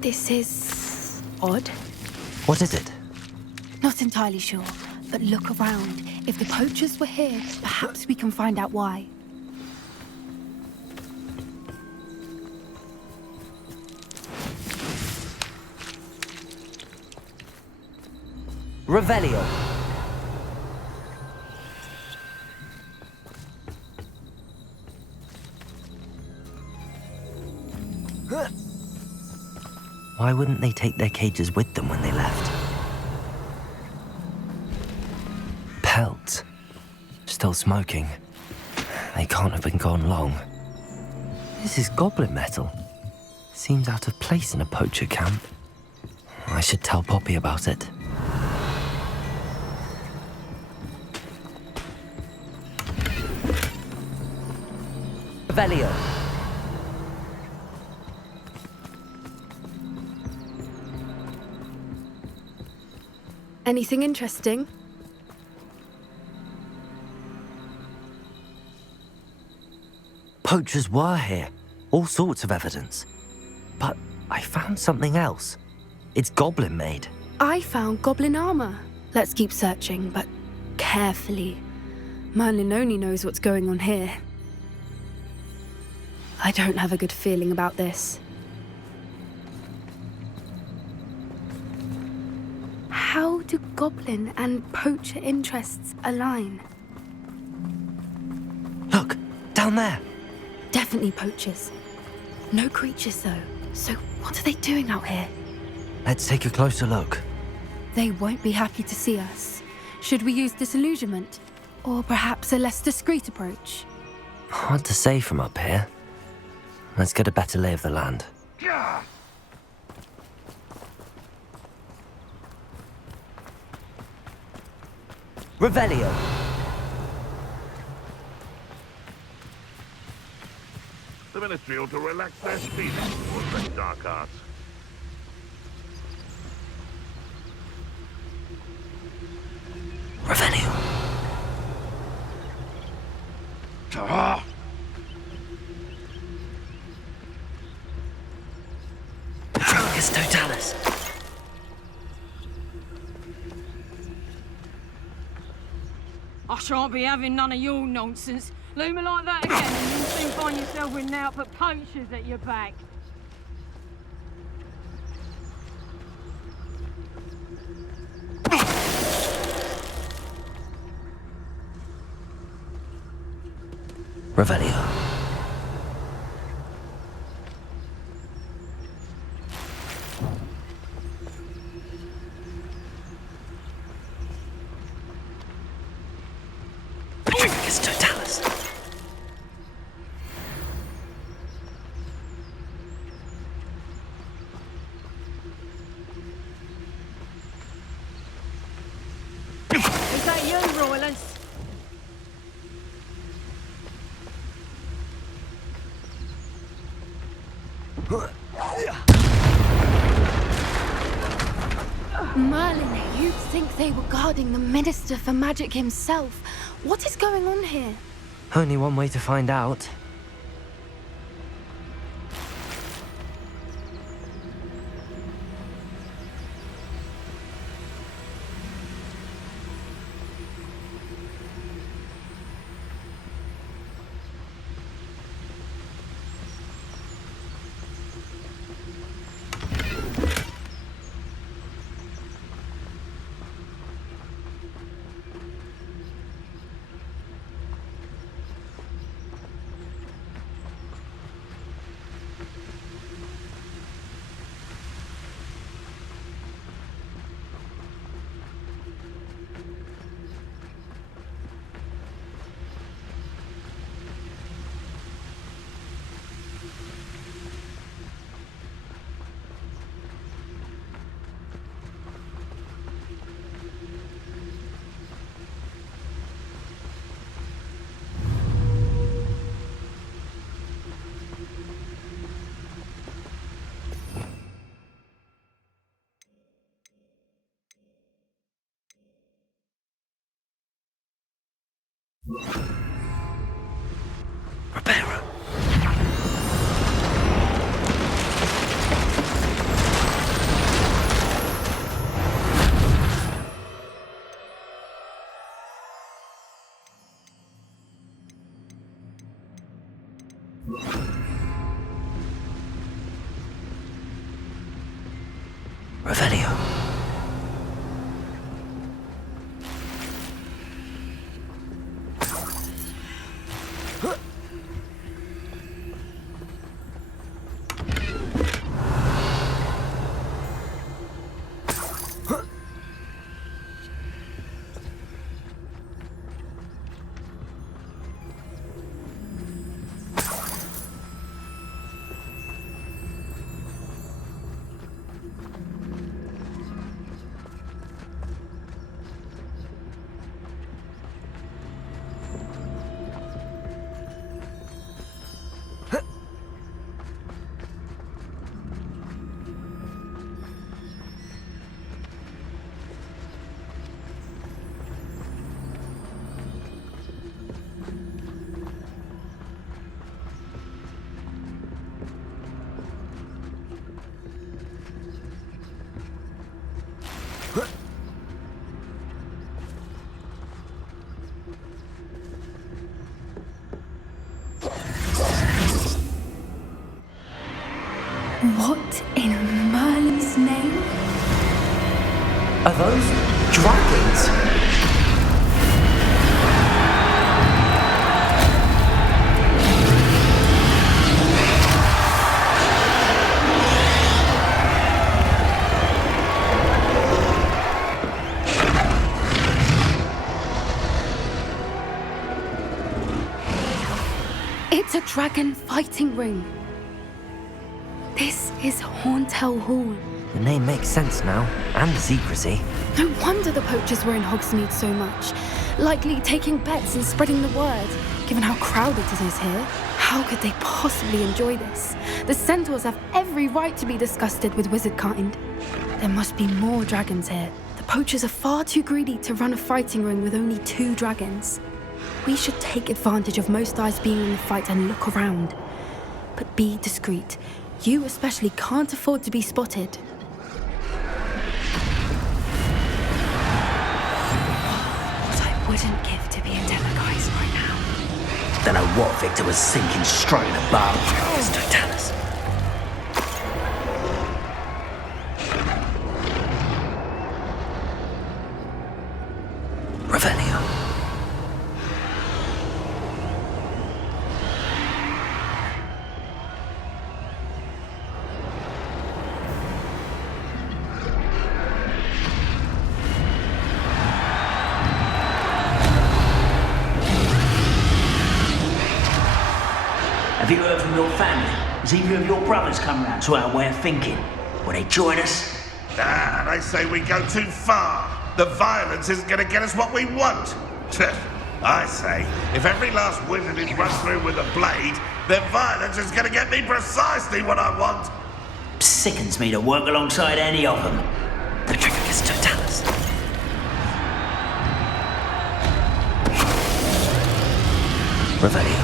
This is odd. What is it? Not entirely sure, but look around. If the poachers were here, perhaps we can find out why. Revelio. Why wouldn't they take their cages with them when they left? Pelts. Still smoking. They can't have been gone long. This is goblin metal. Seems out of place in a poacher camp. I should tell Poppy about it. Revelio. Anything interesting? Poachers were here. All sorts of evidence. But I found something else. It's goblin made. I found goblin armor. Let's keep searching, but carefully. Merlin only knows what's going on here. I don't have a good feeling about this. How do goblin and poacher interests align? Look, down there. Definitely poachers. No creatures, though. So what are they doing out here? Let's take a closer look. They won't be happy to see us. Should we use disillusionment? Or perhaps a less discreet approach? Hard to say from up here. Let's get a better lay of the land. Revelio. The Ministry ought to relax their speed towards such dark arts. Revelio. Focus Totalis. I shan't be having none of your nonsense. Leave me like that again and you'll soon find yourself with now but poachers at your back. Revelio. Focus Totalis. Merlin, you'd think they were guarding the Minister for Magic himself. What is going on here? Only one way to find out. Repairer. Revelio. What in Merlin's name? Are those dragons? It's a dragon fighting ring. This is Hauntel Hall. The name makes sense now, and the secrecy. No wonder the poachers were in Hogsmeade so much. Likely taking bets and spreading the word, given how crowded it is here. How could they possibly enjoy this? The centaurs have every right to be disgusted with wizardkind. There must be more dragons here. The poachers are far too greedy to run a fighting ring with only 2 dragons. We should take advantage of most eyes being in the fight and look around. But be discreet. You especially can't afford to be spotted. What I wouldn't give to be in Teleguise right now. Don't know what Victor was thinking, straight in the bar. It's Totalis. Revelio. Have you heard from your family? Has either of your brothers come round to our way of thinking? Will they join us? Ah, they say we go too far. The violence isn't going to get us what we want. I say, if every last wizard is run through with a blade, then violence is going to get me precisely what I want. Sickens me to work alongside any of them. The trigger It's Totalis. Revelio.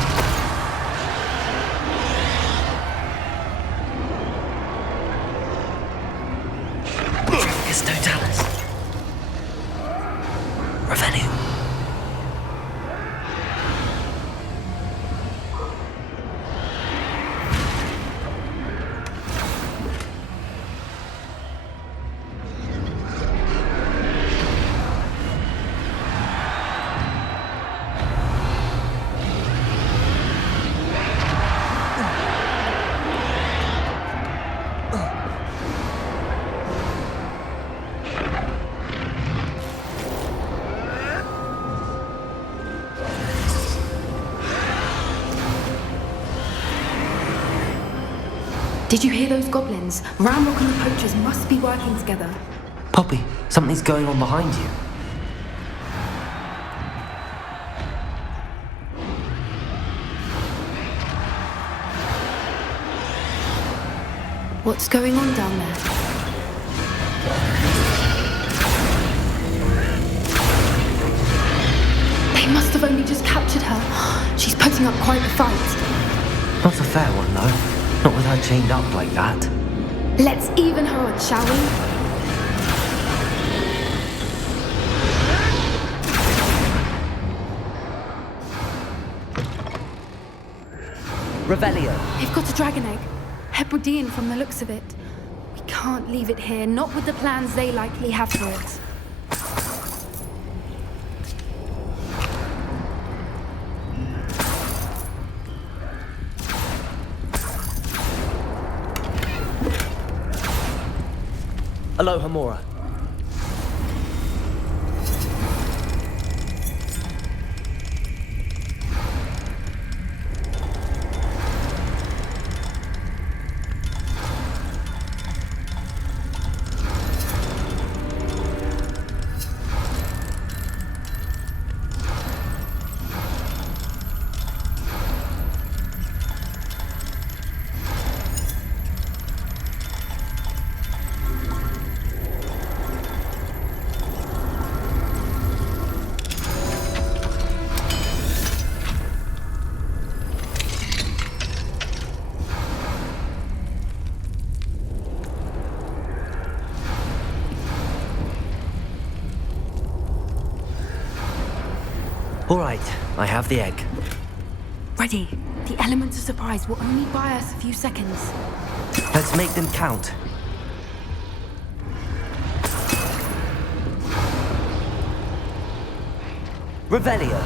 It's Totalis. Revelio. Did you hear those goblins? Ramrock and the poachers must be working together. Poppy, something's going on behind you. What's going on down there? They must have only just captured her. She's putting up quite a fight. Not a fair one, though. Not with her chained up like that. Let's even her odds, shall we? Revelio. They've got a dragon egg. Hebridean from the looks of it. We can't leave it here, not with the plans they likely have for it. Aloha, Mora. All right, I have the egg. Ready. The element of surprise will only buy us a few seconds. Let's make them count. Revelio.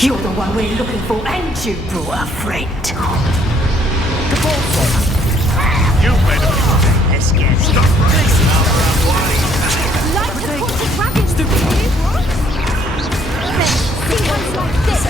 You're the one we're looking for, and you brought a friend. You made a mistake. Let's get Stop racing around whining. Like the tortured dragons, stupid! See ones like this!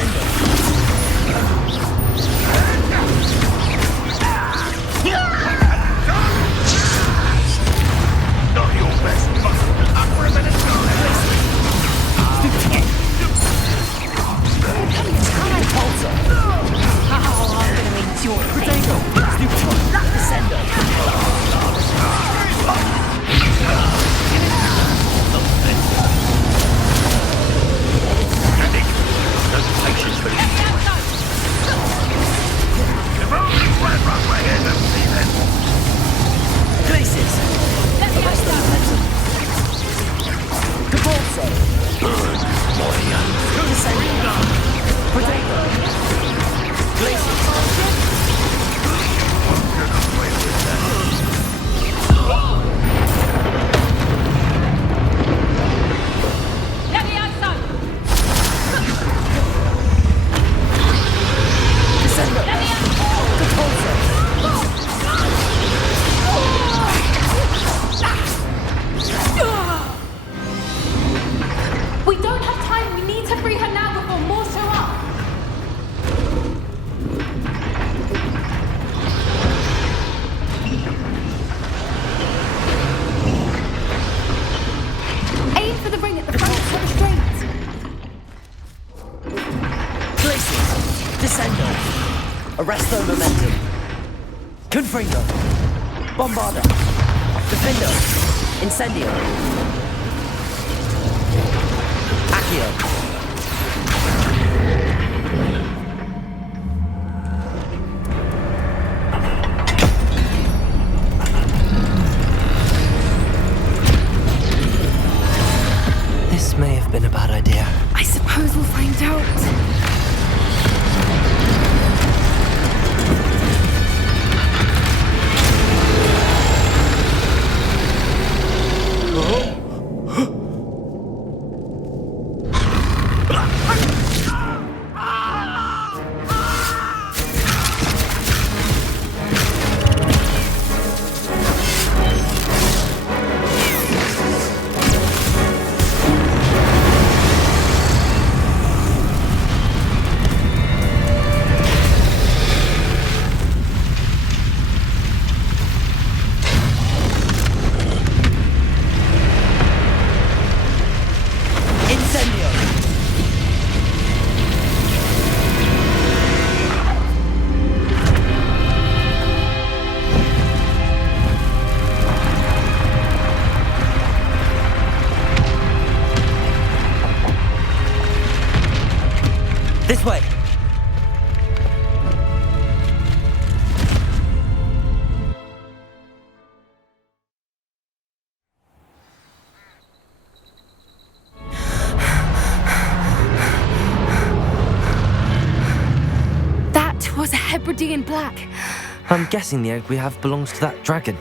Descendo. Arresto momentum. Confringo. Bombarda. Defendo. Incendio. Accio. This may have been a bad idea. I suppose we'll find out. This way. That was a Hebridean black. I'm guessing the egg we have belongs to that dragon.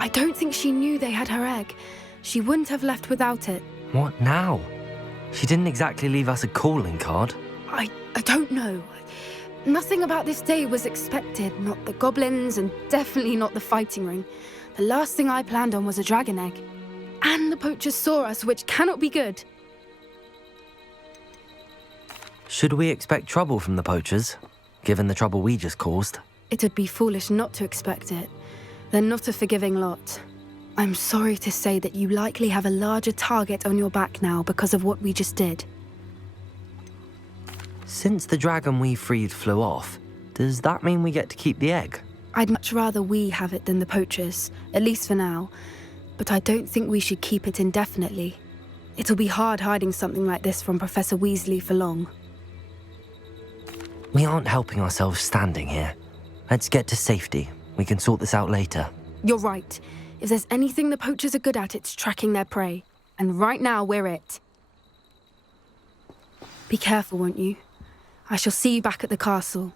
I don't think she knew they had her egg. She wouldn't have left without it. What now? She didn't exactly leave us a calling card. I don't know. Nothing about this day was expected. Not the goblins, and definitely not the fighting ring. The last thing I planned on was a dragon egg. And the poachers saw us, which cannot be good. Should we expect trouble from the poachers, given the trouble we just caused? It would be foolish not to expect it. They're not a forgiving lot. I'm sorry to say that you likely have a larger target on your back now because of what we just did. Since the dragon we freed flew off, does that mean we get to keep the egg? I'd much rather we have it than the poachers, at least for now. But I don't think we should keep it indefinitely. It'll be hard hiding something like this from Professor Weasley for long. We aren't helping ourselves standing here. Let's get to safety. We can sort this out later. You're right. If there's anything the poachers are good at, it's tracking their prey. And right now, we're it. Be careful, won't you? I shall see you back at the castle.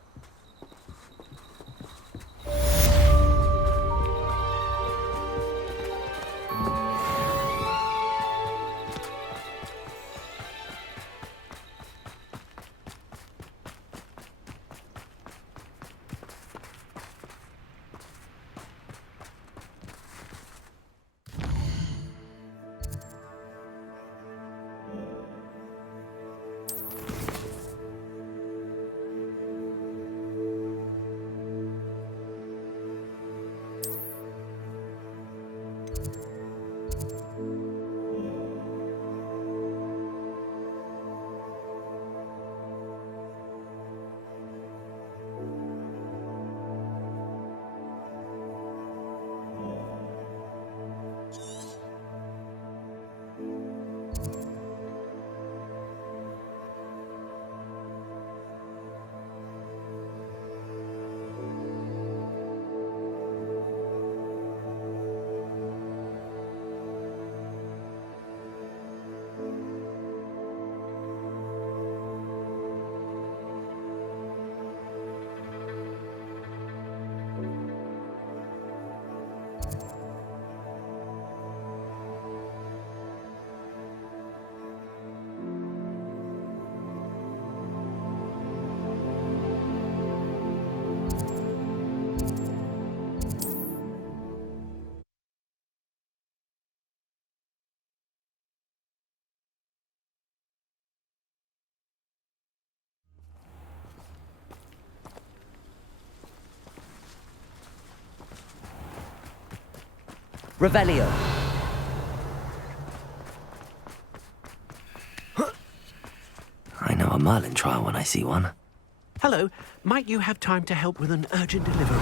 Revelio. Merlin trial when I see one. Hello, might you have time to help with an urgent delivery?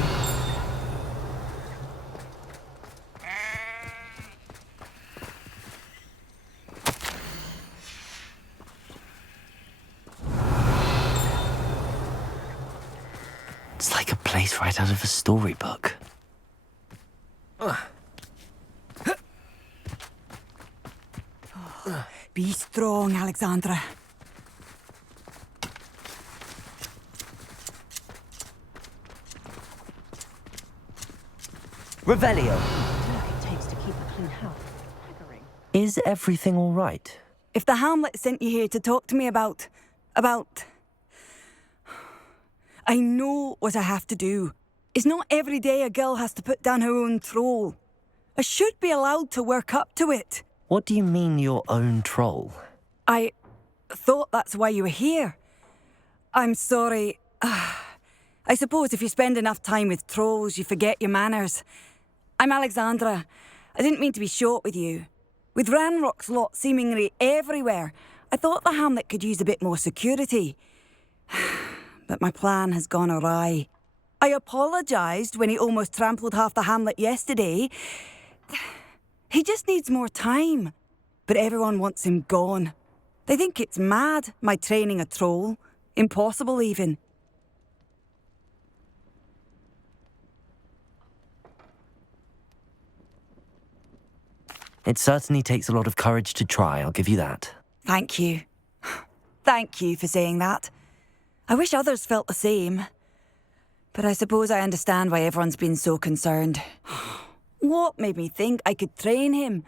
It's like a place right out of a storybook. Be strong, Alexandra. Revelio. It takes to keep a clean house. Is everything all right? If the Hamlet sent you here to talk to me about... I know what I have to do. It's not every day a girl has to put down her own troll. I should be allowed to work up to it. What do you mean, your own troll? I thought that's why you were here. I'm sorry. I suppose if you spend enough time with trolls, you forget your manners. I'm Alexandra. I didn't mean to be short with you. With Ranrock's lot seemingly everywhere, I thought the Hamlet could use a bit more security. But my plan has gone awry. I apologised when he almost trampled half the Hamlet yesterday. He just needs more time. But everyone wants him gone. They think it's mad, my training a troll. Impossible, even. It certainly takes a lot of courage to try, I'll give you that. Thank you. Thank you for saying that. I wish others felt the same. But I suppose I understand why everyone's been so concerned. What made me think I could train him?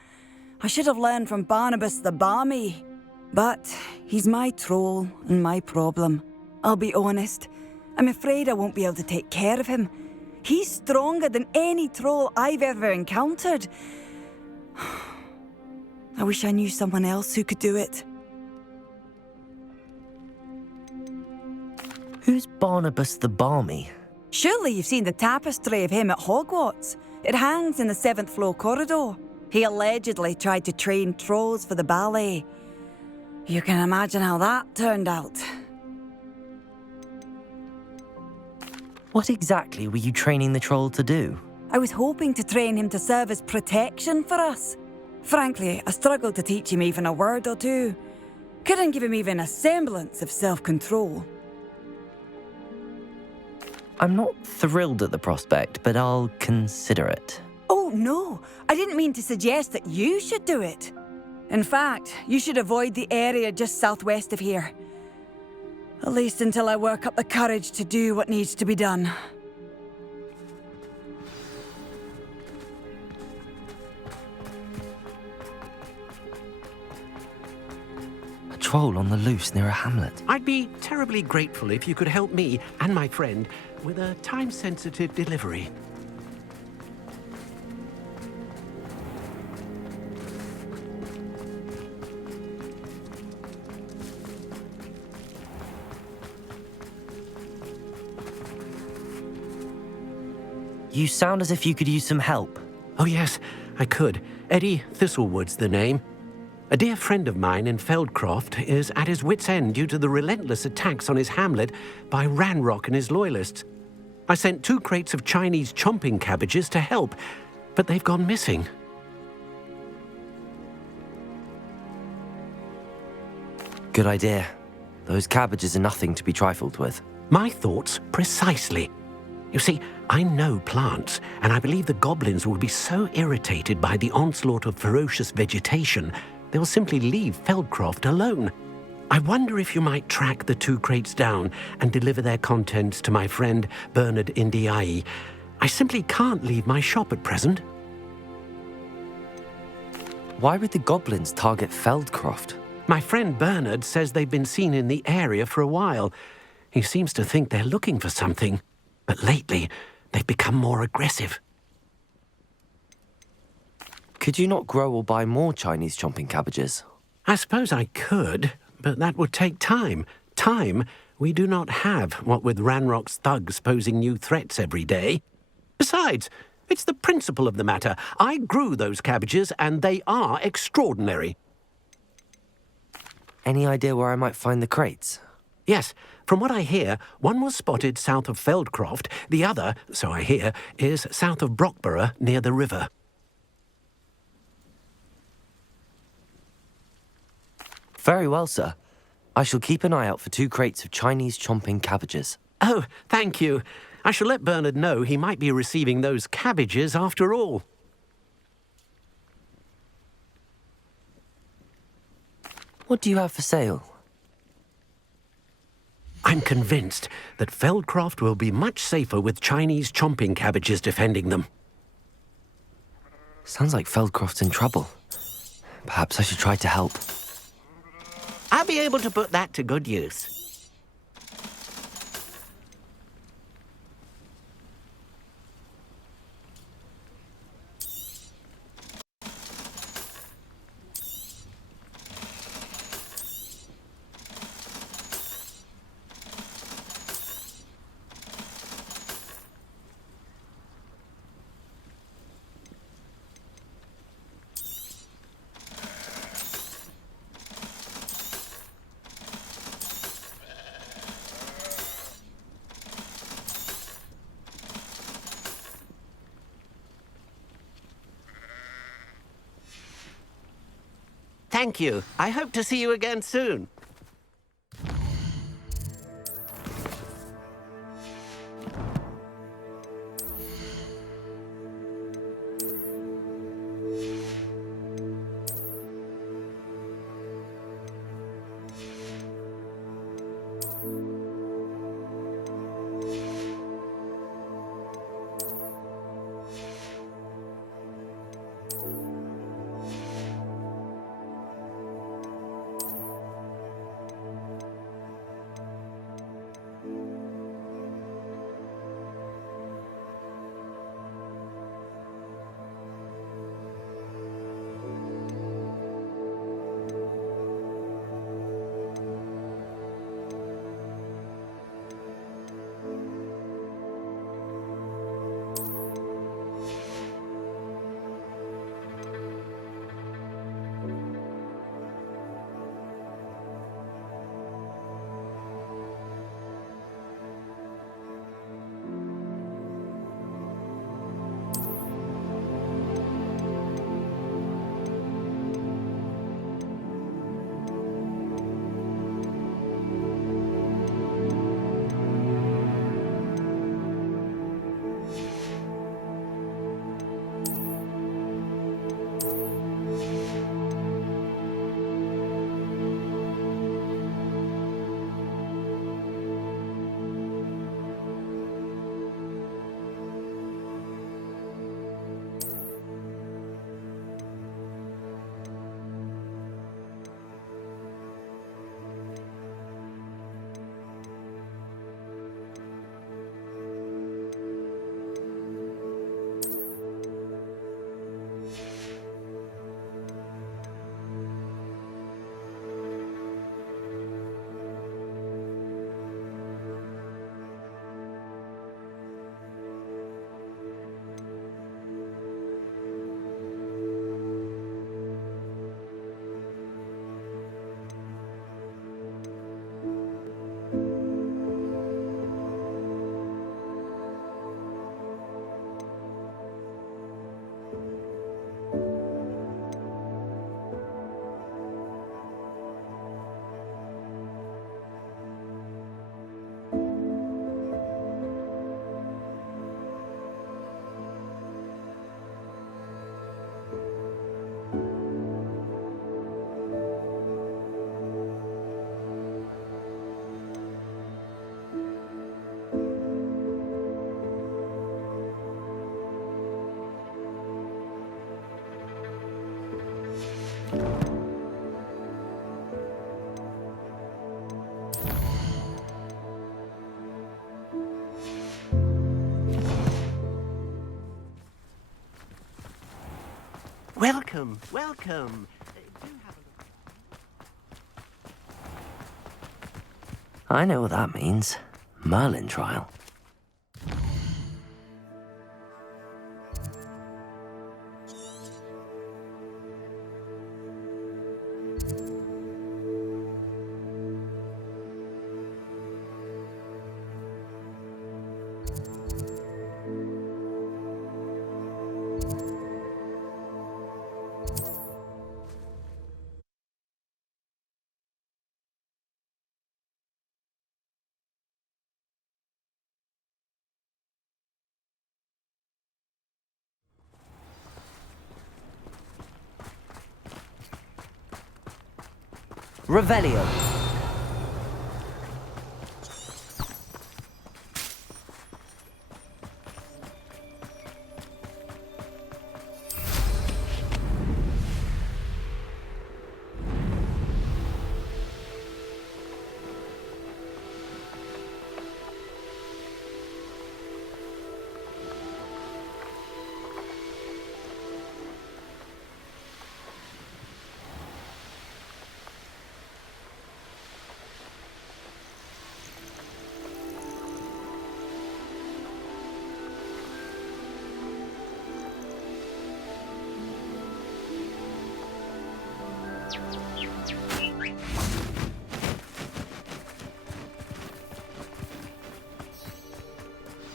I should have learned from Barnabas the Barmy. But he's my troll and my problem. I'll be honest. I'm afraid I won't be able to take care of him. He's stronger than any troll I've ever encountered. I wish I knew someone else who could do it. Who's Barnabas the Barmy? Surely you've seen the tapestry of him at Hogwarts. It hangs in the 7th floor corridor. He allegedly tried to train trolls for the ballet. You can imagine how that turned out. What exactly were you training the troll to do? I was hoping to train him to serve as protection for us. Frankly, I struggled to teach him even a word or two. Couldn't give him even a semblance of self-control. I'm not thrilled at the prospect, but I'll consider it. Oh, no. I didn't mean to suggest that you should do it. In fact, you should avoid the area just southwest of here. At least until I work up the courage to do what needs to be done. A troll on the loose near a hamlet. I'd be terribly grateful if you could help me and my friend with a time-sensitive delivery. You sound as if you could use some help. Oh yes, I could. Eddie Thistlewood's the name. A dear friend of mine in Feldcroft is at his wit's end due to the relentless attacks on his hamlet by Ranrock and his loyalists. I sent 2 crates of Chinese chomping cabbages to help, but they've gone missing. Good idea. Those cabbages are nothing to be trifled with. My thoughts precisely. You see, I know plants, and I believe the goblins will be so irritated by the onslaught of ferocious vegetation, they'll simply leave Feldcroft alone. I wonder if you might track the 2 crates down and deliver their contents to my friend Bernard Indiai. I simply can't leave my shop at present. Why would the goblins target Feldcroft? My friend Bernard says they've been seen in the area for a while. He seems to think they're looking for something. But lately, they've become more aggressive. Could you not grow or buy more Chinese chomping cabbages? I suppose I could, but that would take time. Time we do not have, what with Ranrock's thugs posing new threats every day. Besides, it's the principle of the matter. I grew those cabbages, and they are extraordinary. Any idea where I might find the crates? Yes, from what I hear, one was spotted south of Feldcroft, the other, so I hear, is south of Brockborough near the river. Very well, sir. I shall keep an eye out for 2 crates of Chinese chomping cabbages. Oh, thank you. I shall let Bernard know he might be receiving those cabbages after all. What do you have for sale? I'm convinced that Feldcroft will be much safer with Chinese chomping cabbages defending them. Sounds like Feldcroft's in trouble. Perhaps I should try to help. I'll be able to put that to good use. Thank you. I hope to see you again soon. Welcome, welcome. I know what that means. Merlin trial. Revelio.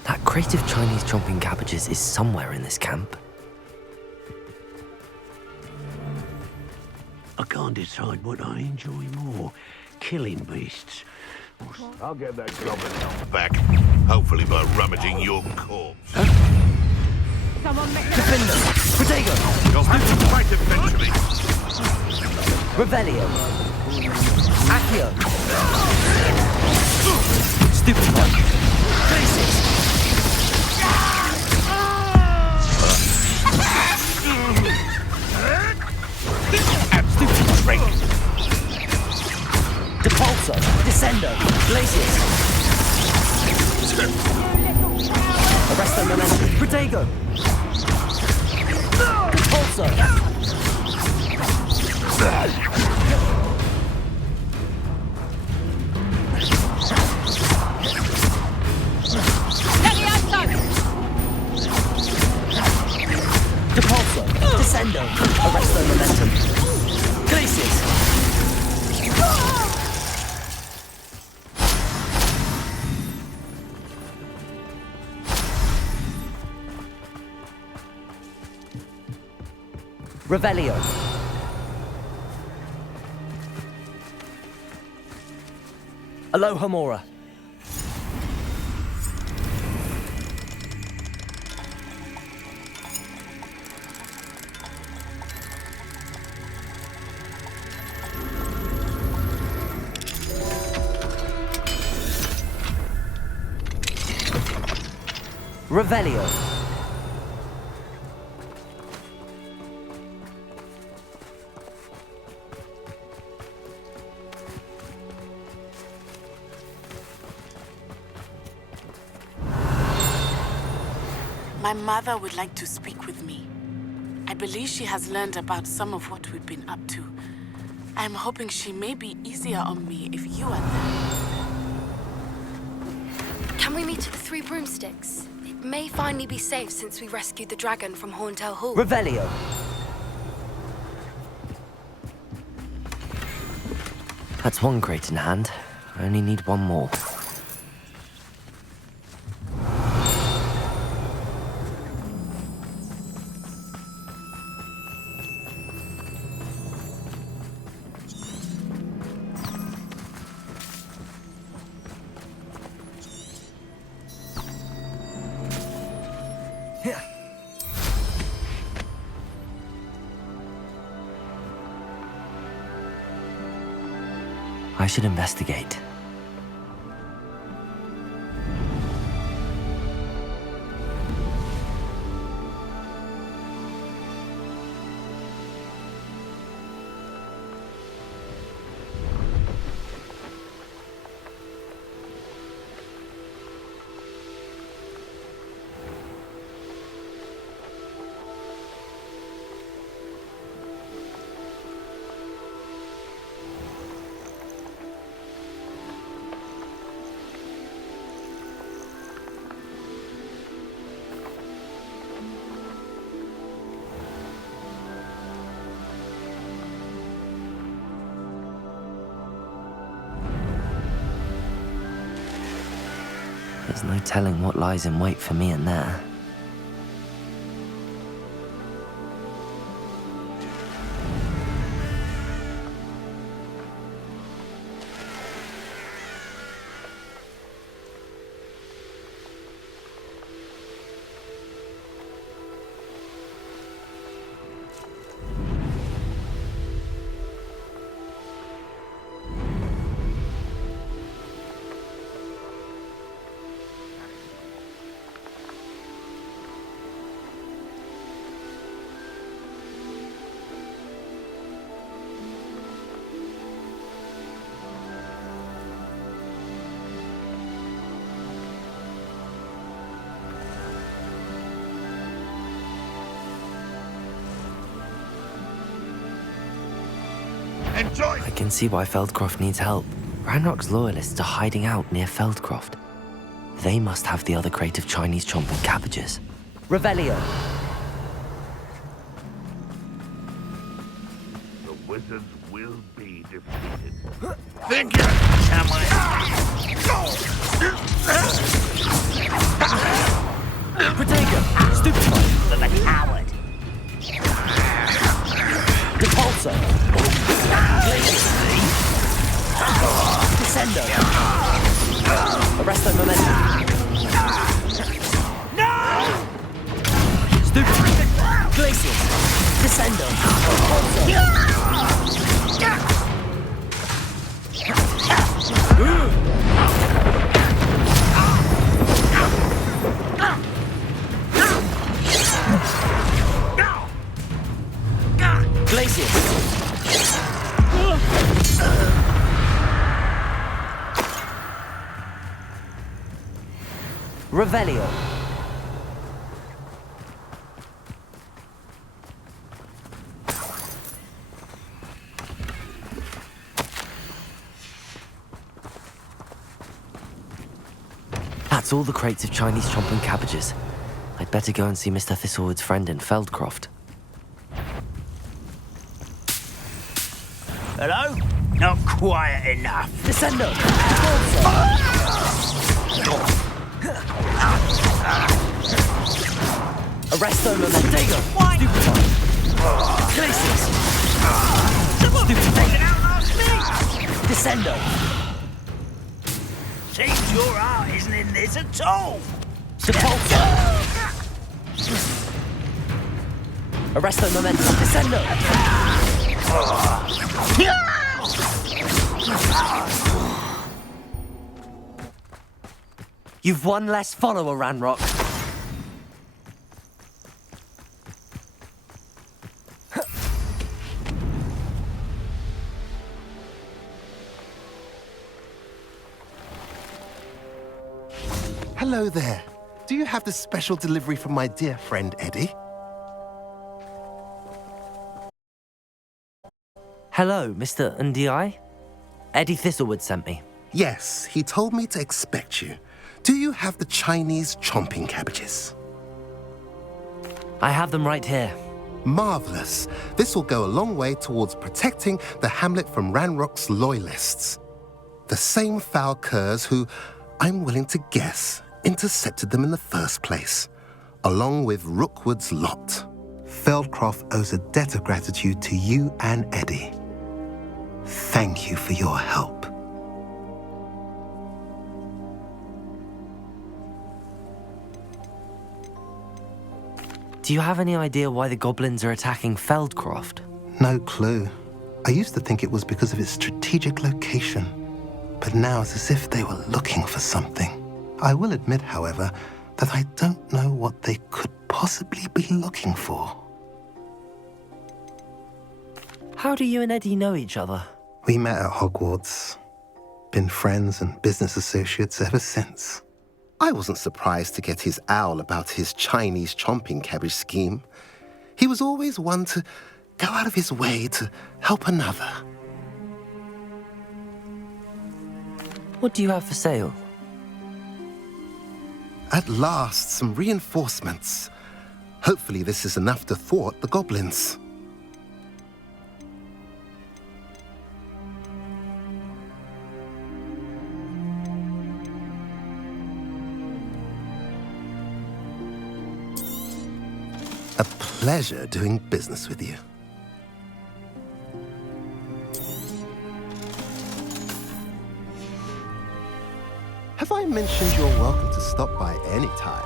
That crate of Chinese chomping cabbages is somewhere in this camp. I can't decide what I enjoy more, killing beasts. I'll get that goblin elf back, hopefully by rummaging your corpse. Someone make Defender! Protego! You'll have to fight eventually. Revelio. Accio. Stupid one. Faces. Stupid trick. Depulso. Descendo. Glacius. Arresto momentum. Protego. Depulso. Depulso. Descendo. Arresto momentum. Glacius. Revelio. Alohomora. Revelio. My mother would like to speak with me. I believe she has learned about some of what we've been up to. I'm hoping she may be easier on me if you are there. Can we meet at the Three Broomsticks? It may finally be safe since we rescued the dragon from Horntail Hall. Revelio. That's one crate in hand. I only need one more. I should investigate. There's no telling what lies in wait for me in there. Enjoy! I can see why Feldcroft needs help. Ranrock's loyalists are hiding out near Feldcroft. They must have the other crate of Chinese chomping cabbages. Revelio. The wizards will be defeated. Think you can Protego. Stupefy. For the coward. Repulsor. Descendo. Arresto Momentum. No! Stupefy. Glacius. Descendo. Glacius. Revelio. That's all the crates of Chinese chomping cabbages. I'd better go and see Mr. Thistlewood's friend in Feldcroft. Hello? Not quiet enough. Descendo. Arresto Momentum. Stupefy. Glacius. Stupefy. Descendo. Seems your heart isn't in this at all. Sepulchre. Arresto Momentum. Descendo. You've one less follower, Ranrock. Hello there. Do you have the special delivery from my dear friend Eddie? Hello, Mr. Ndi? Eddie Thistlewood sent me. Yes, he told me to expect you. Do you have the Chinese chomping cabbages? I have them right here. Marvelous. This will go a long way towards protecting the hamlet from Ranrock's loyalists. The same foul curs who, I'm willing to guess, intercepted them in the first place, along with Rookwood's lot. Feldcroft owes a debt of gratitude to you and Eddie. Thank you for your help. Do you have any idea why the goblins are attacking Feldcroft? No clue. I used to think it was because of its strategic location, but now it's as if they were looking for something. I will admit, however, that I don't know what they could possibly be looking for. How do you and Eddie know each other? We met at Hogwarts. Been friends and business associates ever since. I wasn't surprised to get his owl about his Chinese chomping cabbage scheme. He was always one to go out of his way to help another. What do you have for sale? At last, some reinforcements. Hopefully this is enough to thwart the goblins. A pleasure doing business with you. Have I mentioned you're welcome to stop by any time?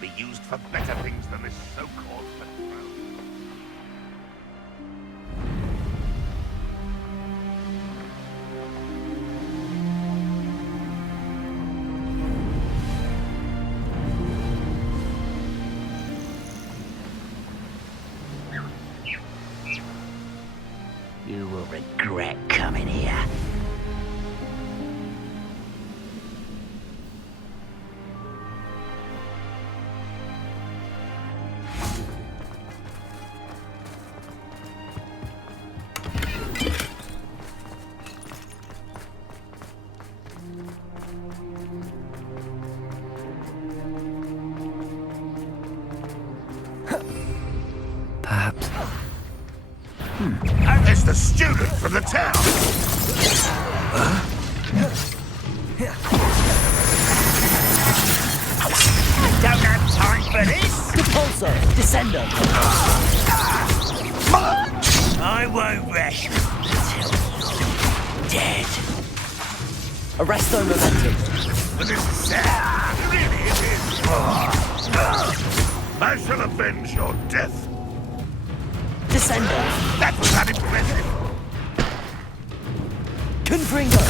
Be used for better things than this so-called patrol. You will regret coming here. Perhaps. It's the student from the town! I don't have time for this! Repulsor! Descender! I won't rest until you're dead. Arresto momentum! But this is sad! Really, it is! I shall avenge your death! Descender! That was unimpressive! Confringo!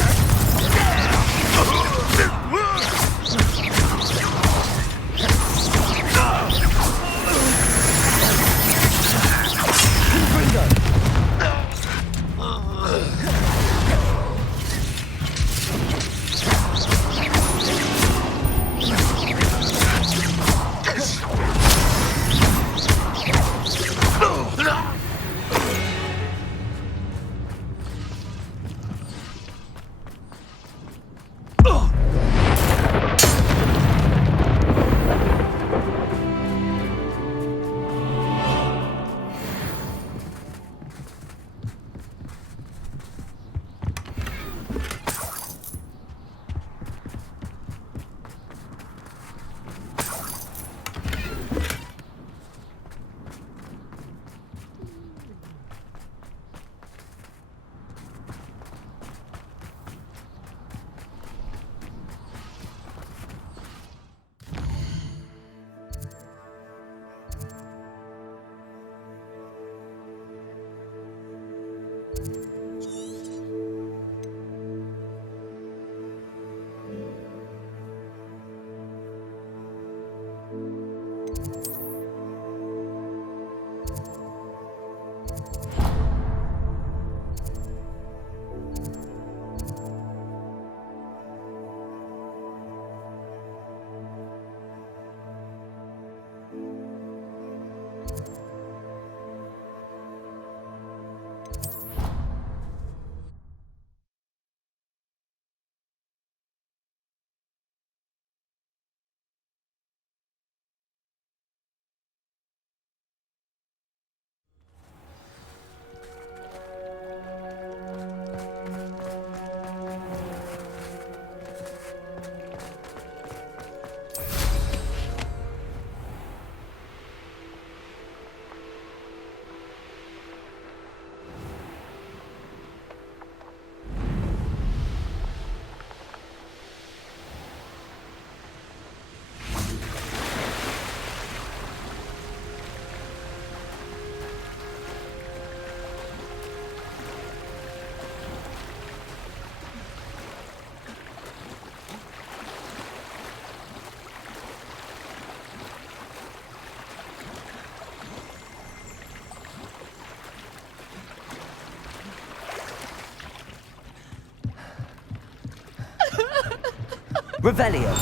Revelio.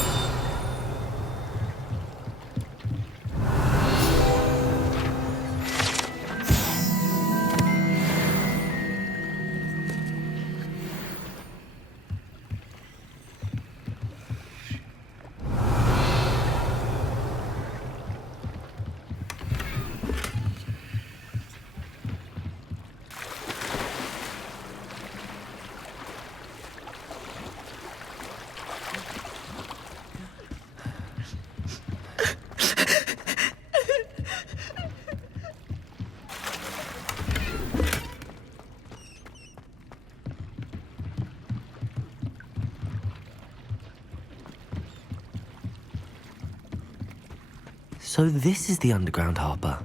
So this is the underground harbour.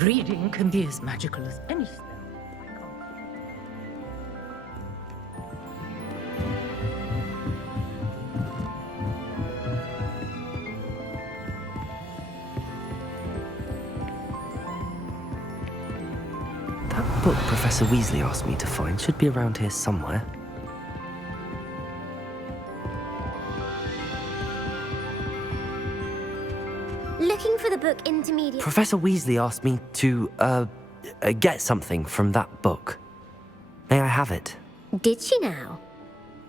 Reading can be as magical as any spell. That book Professor Weasley asked me to find should be around here somewhere. Looking for the book Intermediate. Professor Weasley asked me to, get something from that book. May I have it? Did she now?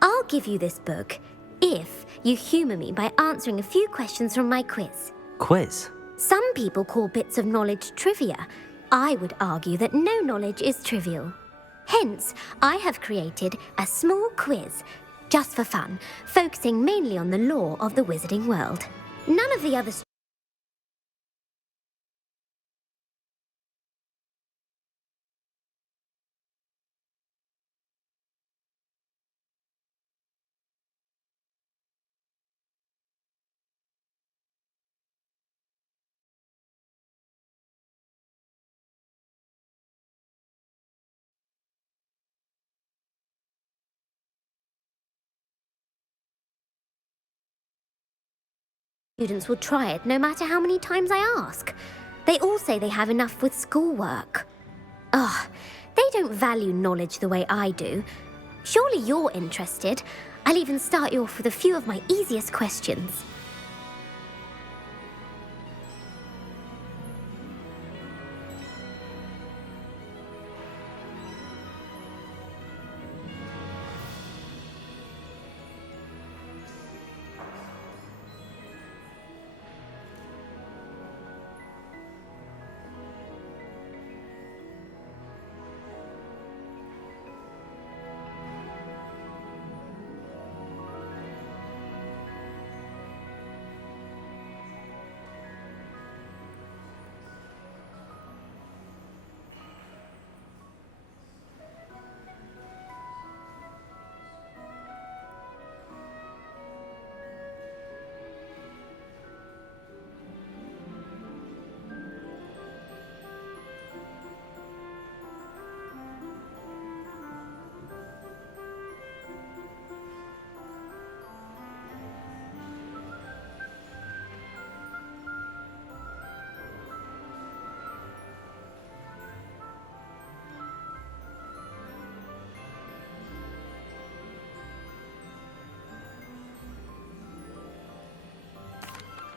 I'll give you this book if you humour me by answering a few questions from my quiz. Quiz? Some people call bits of knowledge trivia. I would argue that no knowledge is trivial. Hence, I have created a small quiz, just for fun, focusing mainly on the lore of the wizarding world. None of the other students will try it no matter how many times I ask. They all say they have enough with schoolwork. Ugh, they don't value knowledge the way I do. Surely you're interested. I'll even start you off with a few of my easiest questions.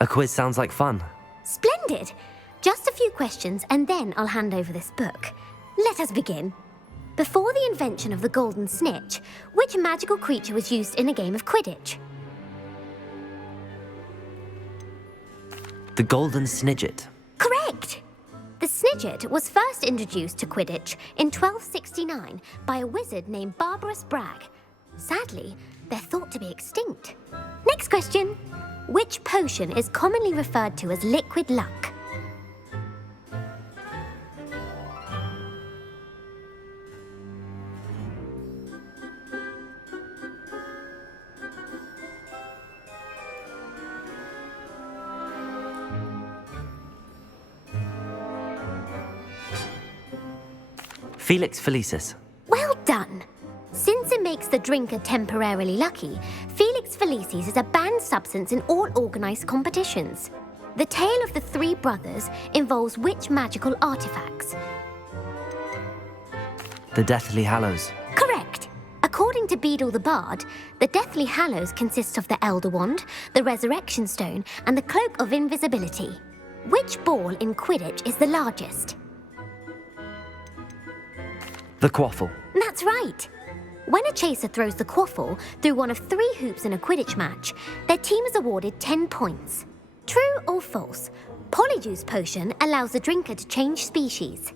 A quiz sounds like fun. Splendid! Just a few questions and then I'll hand over this book. Let us begin. Before the invention of the golden snitch, which magical creature was used in a game of Quidditch? The golden snidget. Correct! The snidget was first introduced to Quidditch in 1269 by a wizard named Barbarous Bragg. Sadly, they're thought to be extinct. Next question. Which potion is commonly referred to as liquid luck? Felix Felicis. Well done! Since it makes the drinker temporarily lucky, Felix Felicis is a banned substance in all organised competitions. The tale of the three brothers involves which magical artifacts? The Deathly Hallows. Correct! According to Beadle the Bard, the Deathly Hallows consists of the Elder Wand, the Resurrection Stone, and the Cloak of Invisibility. Which ball in Quidditch is the largest? The Quaffle. That's right! When a chaser throws the quaffle through one of 3 hoops in a Quidditch match, their team is awarded 10 points. True or false? Polyjuice Potion allows the drinker to change species.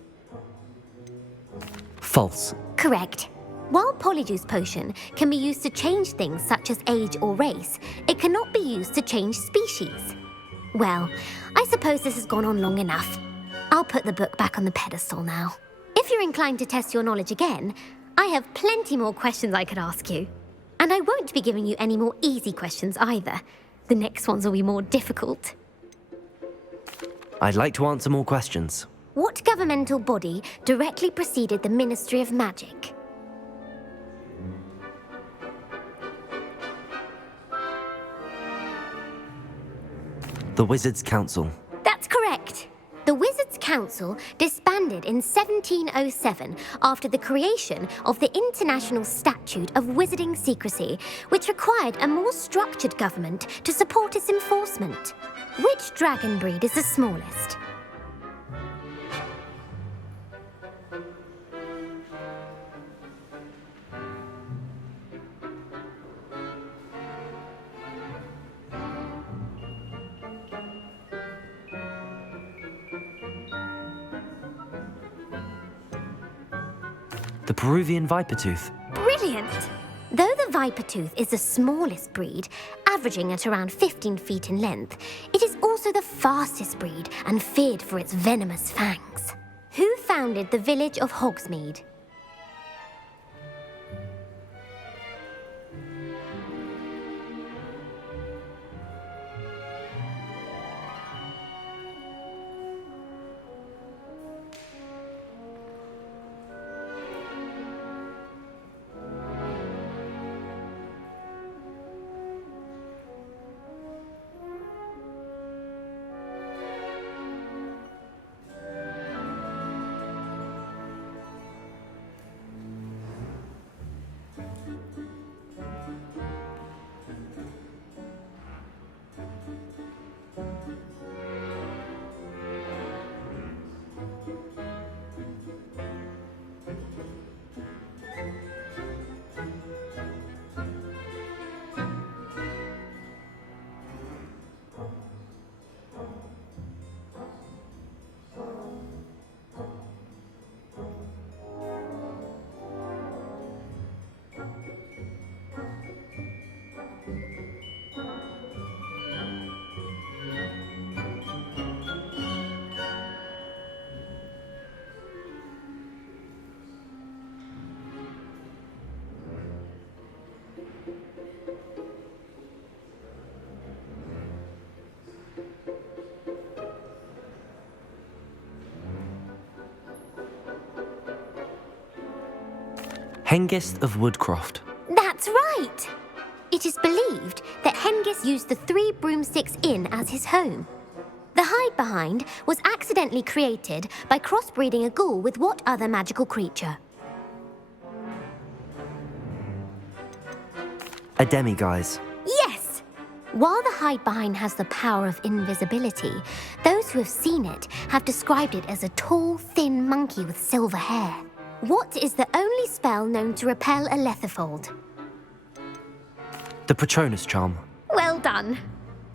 False. Correct. While Polyjuice Potion can be used to change things such as age or race, it cannot be used to change species. Well, I suppose this has gone on long enough. I'll put the book back on the pedestal now. If you're inclined to test your knowledge again, I have plenty more questions I could ask you. And I won't be giving you any more easy questions either. The next ones will be more difficult. I'd like to answer more questions. What governmental body directly preceded the Ministry of Magic? The Wizards' Council. That's correct. The Wizards' Council disbanded in 1707 after the creation of the International Statute of Wizarding Secrecy, which required a more structured government to support its enforcement. Which dragon breed is the smallest? The Peruvian viper tooth. Brilliant! Though the viper tooth is the smallest breed, averaging at around 15 feet in length, it is also the fastest breed and feared for its venomous fangs. Who founded the village of Hogsmeade? Hengist of Woodcroft. That's right! It is believed that Hengist used the Three Broomsticks Inn as his home. The hide-behind was accidentally created by crossbreeding a ghoul with what other magical creature? A demiguise. Yes! While the hide-behind has the power of invisibility, those who have seen it have described it as a tall, thin monkey with silver hair. What is the only spell known to repel a lethifold? The Patronus charm. Well done.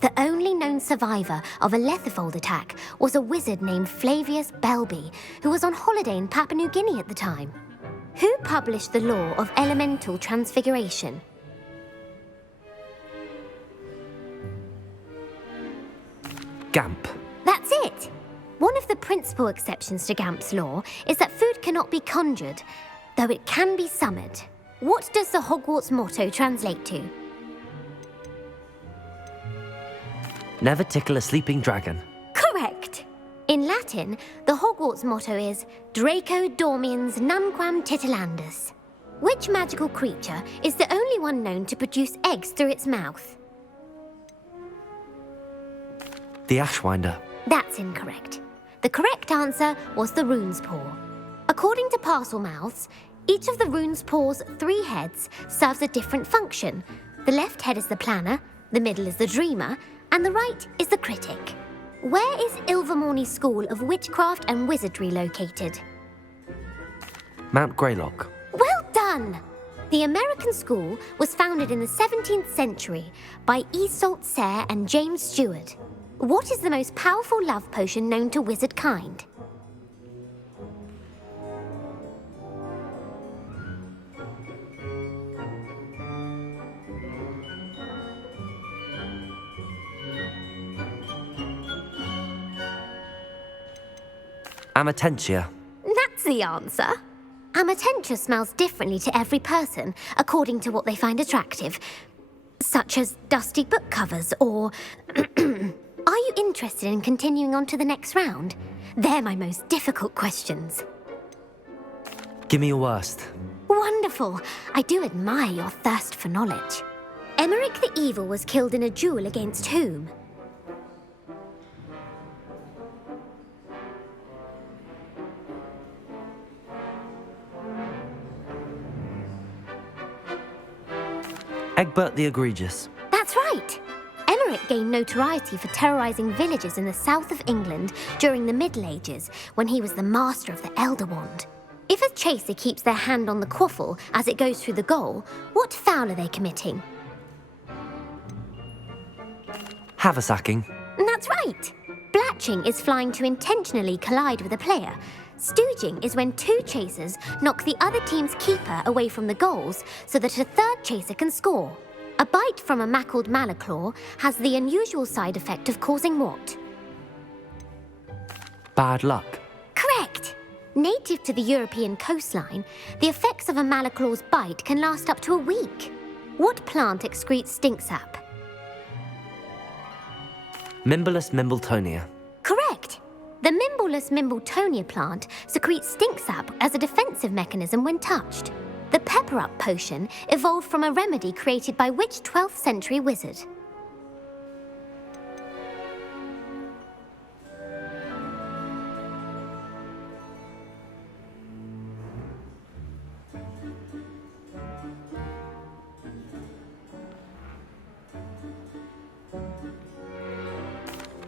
The only known survivor of a lethifold attack was a wizard named Flavius Belby, who was on holiday in Papua New Guinea at the time. Who published the law of elemental transfiguration? Gamp. That's it! One of the principal exceptions to Gamp's law is that food cannot be conjured, though it can be summoned. What does the Hogwarts motto translate to? Never tickle a sleeping dragon. Correct! In Latin, the Hogwarts motto is Draco Dormiens Nunquam Titilandus. Which magical creature is the only one known to produce eggs through its mouth? The Ashwinder. That's incorrect. The correct answer was the Rune's Paw. According to Parselmouths, each of the Rune's Paw's 3 heads serves a different function. The left head is the planner, the middle is the dreamer, and the right is the critic. Where is Ilvermorny School of Witchcraft and Wizardry located? Mount Greylock. Well done! The American school was founded in the 17th century by Iseult Sayre and James Stewart. What is the most powerful love potion known to wizard kind? Amatentia. That's the answer. Amatentia smells differently to every person, according to what they find attractive, such as dusty book covers or... Are you interested in continuing on to the next round? They're my most difficult questions. Give me your worst. Wonderful. I do admire your thirst for knowledge. Emmerich the Evil was killed in a duel against whom? Egbert the Egregious. That's right. Emmerich gained notoriety for terrorising villages in the south of England during the Middle Ages, when he was the master of the Elder Wand. If a chaser keeps their hand on the quaffle as it goes through the goal, what foul are they committing? Haversacking. That's right. Blatching is flying to intentionally collide with a player, Stooging is when two chasers knock the other team's keeper away from the goals so that a third chaser can score. A bite from a mackled malaclaw has the unusual side effect of causing what? Bad luck. Correct! Native to the European coastline, the effects of a malaclaw's bite can last up to a week. What plant excretes stink sap? Mimbolus mimbletonia. Correct! The Mimbolus mimbletonia plant secretes stink sap as a defensive mechanism when touched. The pepper-up potion evolved from a remedy created by which 12th century wizard?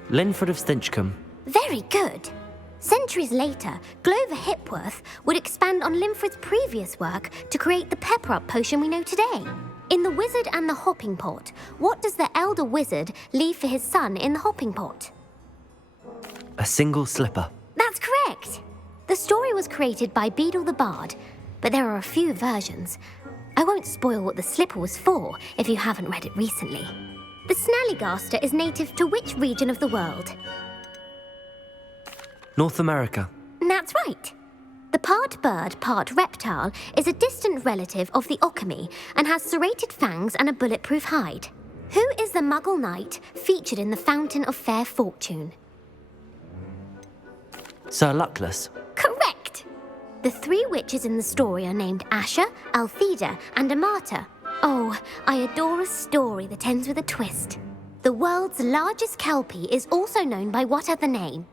Linford of Stinchcombe. Very good. Centuries later, Glover Hipworth would expand on Linford's previous work to create the pepper-up potion we know today. In The Wizard and the Hopping Pot, what does the elder wizard leave for his son in the hopping pot? A single slipper. That's correct. The story was created by Beadle the Bard, but there are a few versions. I won't spoil what the slipper was for if you haven't read it recently. The Snallygaster is native to which region of the world? North America. That's right. The part bird, part reptile is a distant relative of the Occamy and has serrated fangs and a bulletproof hide. Who is the Muggle knight featured in the Fountain of Fair Fortune? Sir Luckless. Correct! The three witches in the story are named Asha, Altheda, and Amata. Oh, I adore a story that ends with a twist. The world's largest kelpie is also known by what other name?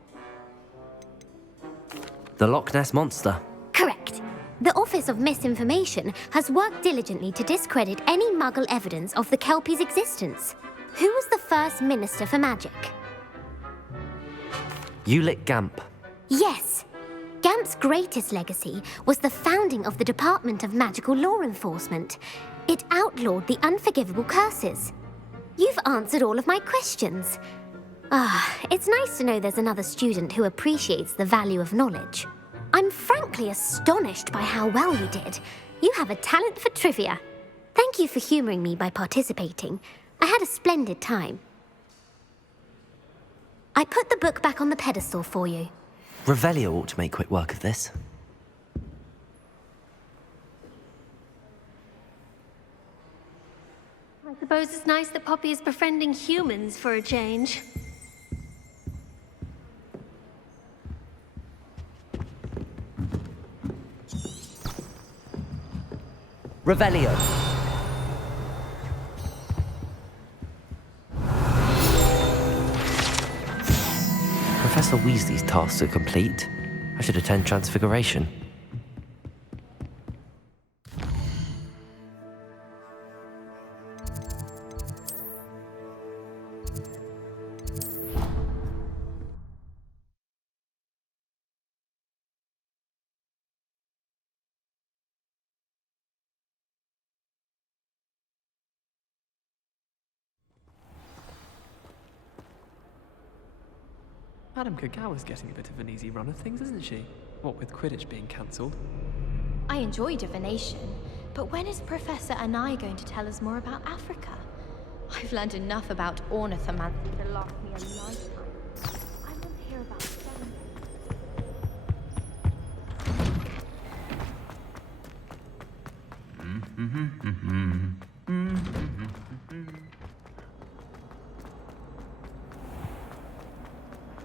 The Loch Ness Monster. Correct. The Office of Misinformation has worked diligently to discredit any Muggle evidence of the kelpie's existence. Who was the first Minister for Magic? Ulick Gamp. Yes. Gamp's greatest legacy was the founding of the Department of Magical Law Enforcement. It outlawed the unforgivable curses. You've answered all of my questions. It's nice to know there's another student who appreciates the value of knowledge. I'm frankly astonished by how well you did. You have a talent for trivia. Thank you for humouring me by participating. I had a splendid time. I put the book back on the pedestal for you. Revelio ought to make quick work of this. I suppose it's nice that Poppy is befriending humans for a change. Revelio. Professor Weasley's tasks are complete. I should attend Transfiguration. Madame Kagawa's getting a bit of an easy run of things, isn't she? What with Quidditch being cancelled. I enjoy divination, but when is Professor Anai going to tell us more about Africa? I've learned enough about ornithomancy to last me a lifetime. I want to hear about them.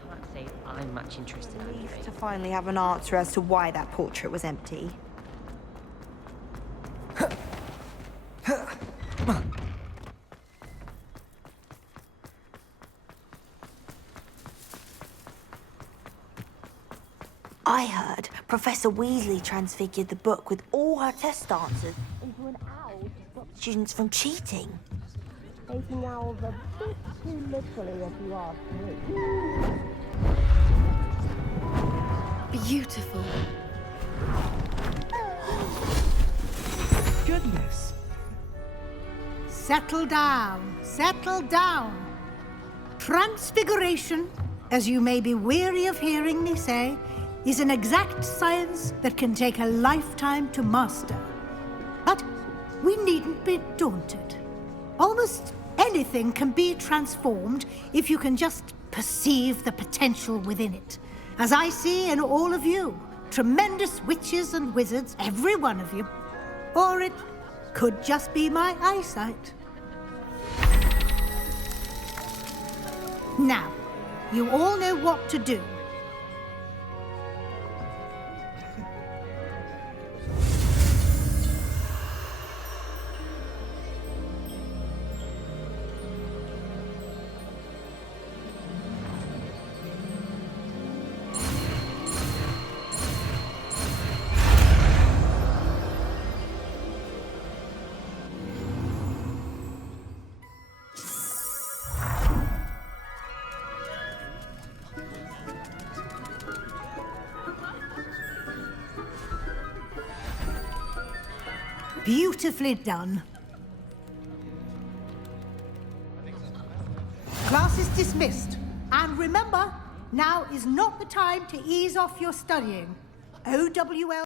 Can't say I'm much interested in Relieved to finally have an answer as to why that portrait was empty. I heard Professor Weasley transfigured the book with all her test answers into an owl to stop students from cheating. Taking owls a bit too literally, if you ask me. Beautiful. Goodness. Settle down, settle down. Transfiguration, as you may be weary of hearing me say, is an exact science that can take a lifetime to master. But we needn't be daunted. Almost anything can be transformed if you can just perceive the potential within it. As I see in all of you, tremendous witches and wizards, every one of you. Or it could just be my eyesight. Now, you all know what to do. Beautifully done. Class is dismissed. And remember, now is not the time to ease off your studying. OWL.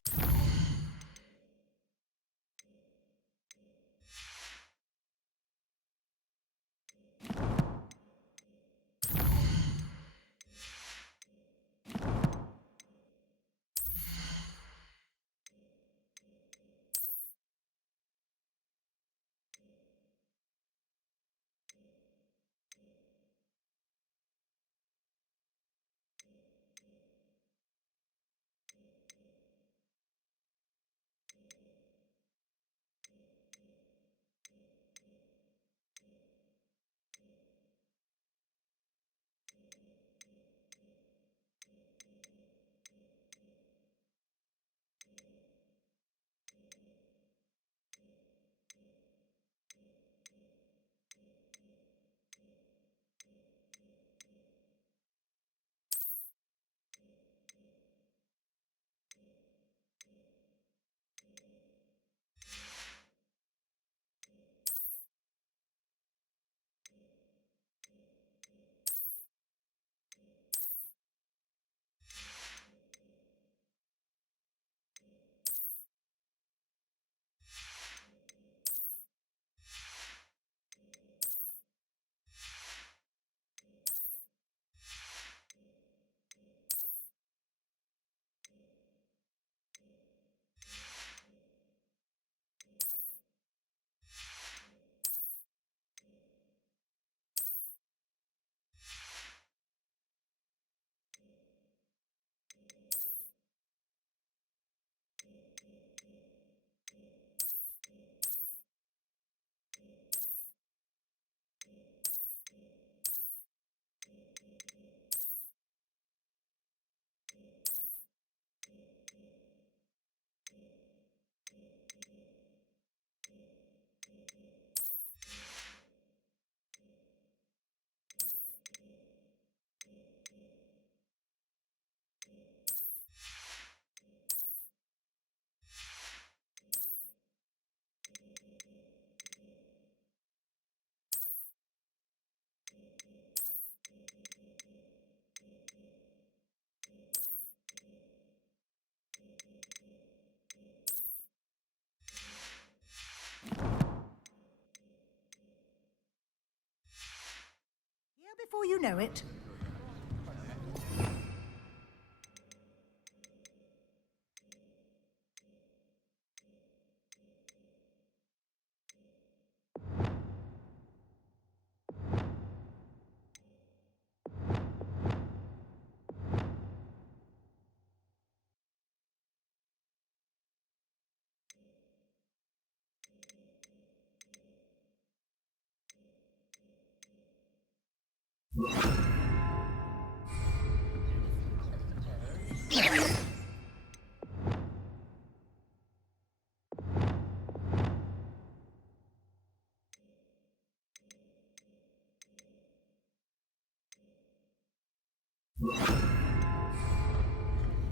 Before you know it.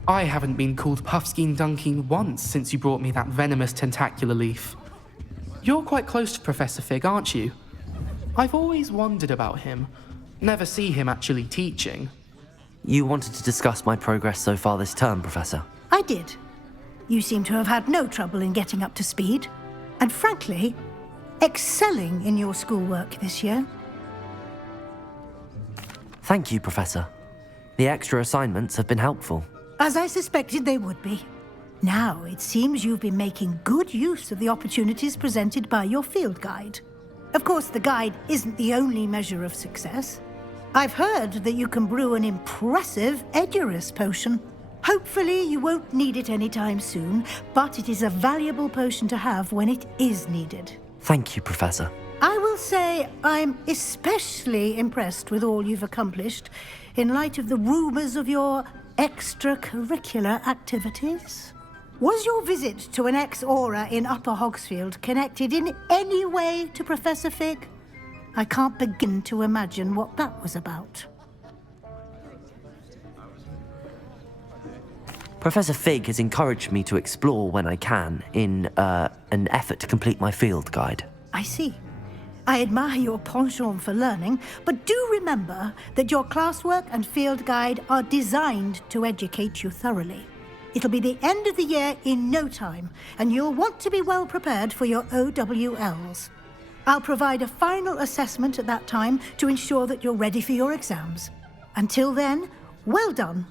I haven't been called Puffskein Dunking once since you brought me that venomous tentacular leaf. You're quite close to Professor Fig, aren't you? I've always wondered about him. Never see him actually teaching. You wanted to discuss my progress so far this term, Professor? I did. You seem to have had no trouble in getting up to speed, and frankly, excelling in your schoolwork this year. Thank you, Professor. The extra assignments have been helpful. As I suspected they would be. Now, it seems you've been making good use of the opportunities presented by your field guide. Of course, the guide isn't the only measure of success. I've heard that you can brew an impressive Edurus potion. Hopefully, you won't need it anytime soon, but it is a valuable potion to have when it is needed. Thank you, Professor. I will say I'm especially impressed with all you've accomplished in light of the rumors of your extracurricular activities. Was your visit to an ex-aura in Upper Hogsfield connected in any way to Professor Fig? I can't begin to imagine what that was about. Professor Fig has encouraged me to explore when I can in an effort to complete my field guide. I see. I admire your penchant for learning, but do remember that your classwork and field guide are designed to educate you thoroughly. It'll be the end of the year in no time, and you'll want to be well prepared for your OWLs. I'll provide a final assessment at that time to ensure that you're ready for your exams. Until then, well done.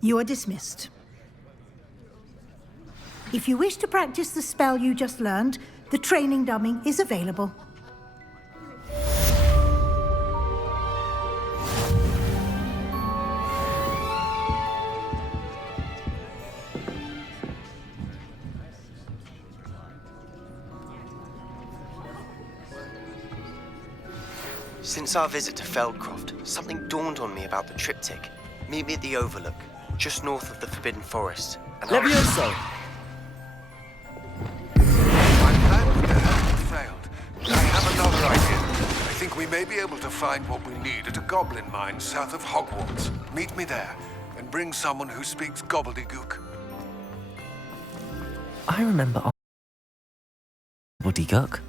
You are dismissed. If you wish to practice the spell you just learned, the training dummy is available. Since our visit to Feldcroft, something dawned on me about the triptych. Meet me at the Overlook, just north of the Forbidden Forest. And Levioso! My plan with the helmet failed. I have another idea. I think we may be able to find what we need at a goblin mine south of Hogwarts. Meet me there, and bring someone who speaks gobbledygook. I remember gobbledygook.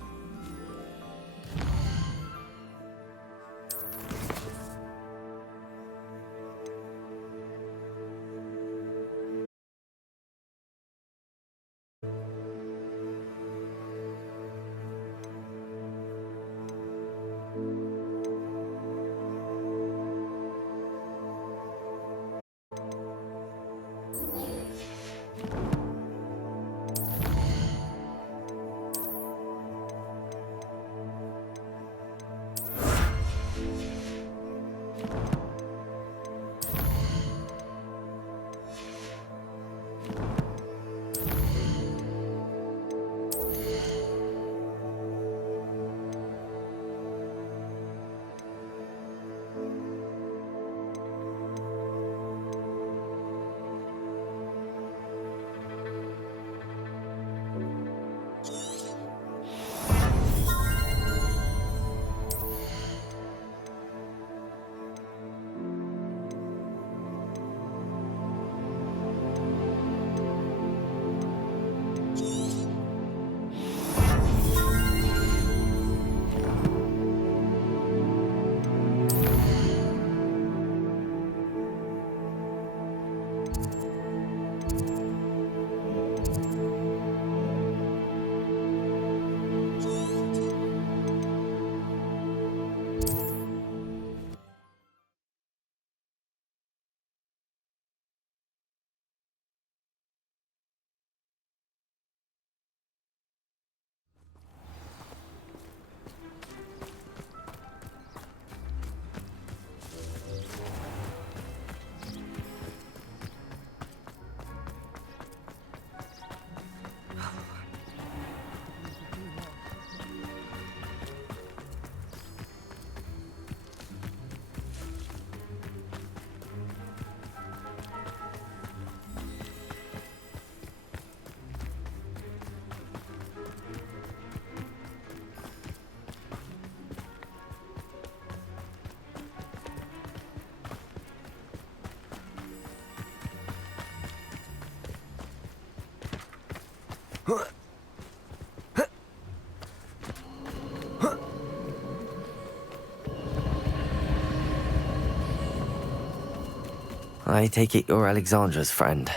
I take it you're Alexandra's friend.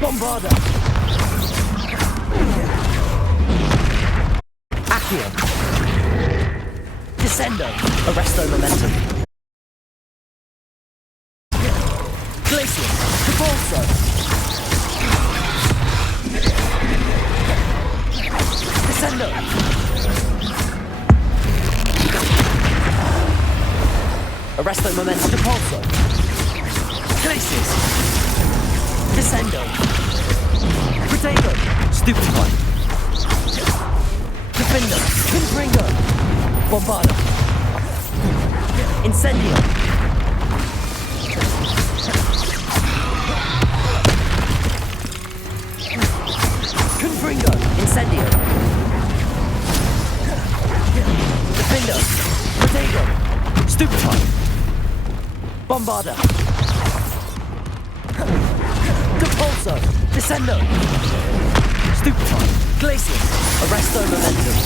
Bombarda! Accio! Descendo! Arresto momentum! Glacier! Cabalso! Descendo! Arresto momentum! Depulso! Glaciers! Descendo! Protego! Stupefy! Defender! Confringo! Bombarda! Incendio! Confringo! Incendio! Defender! Protego! Stupefy! Bombarda! Depulso! Descendo! Stupefy! Glacier! Arresto momentum!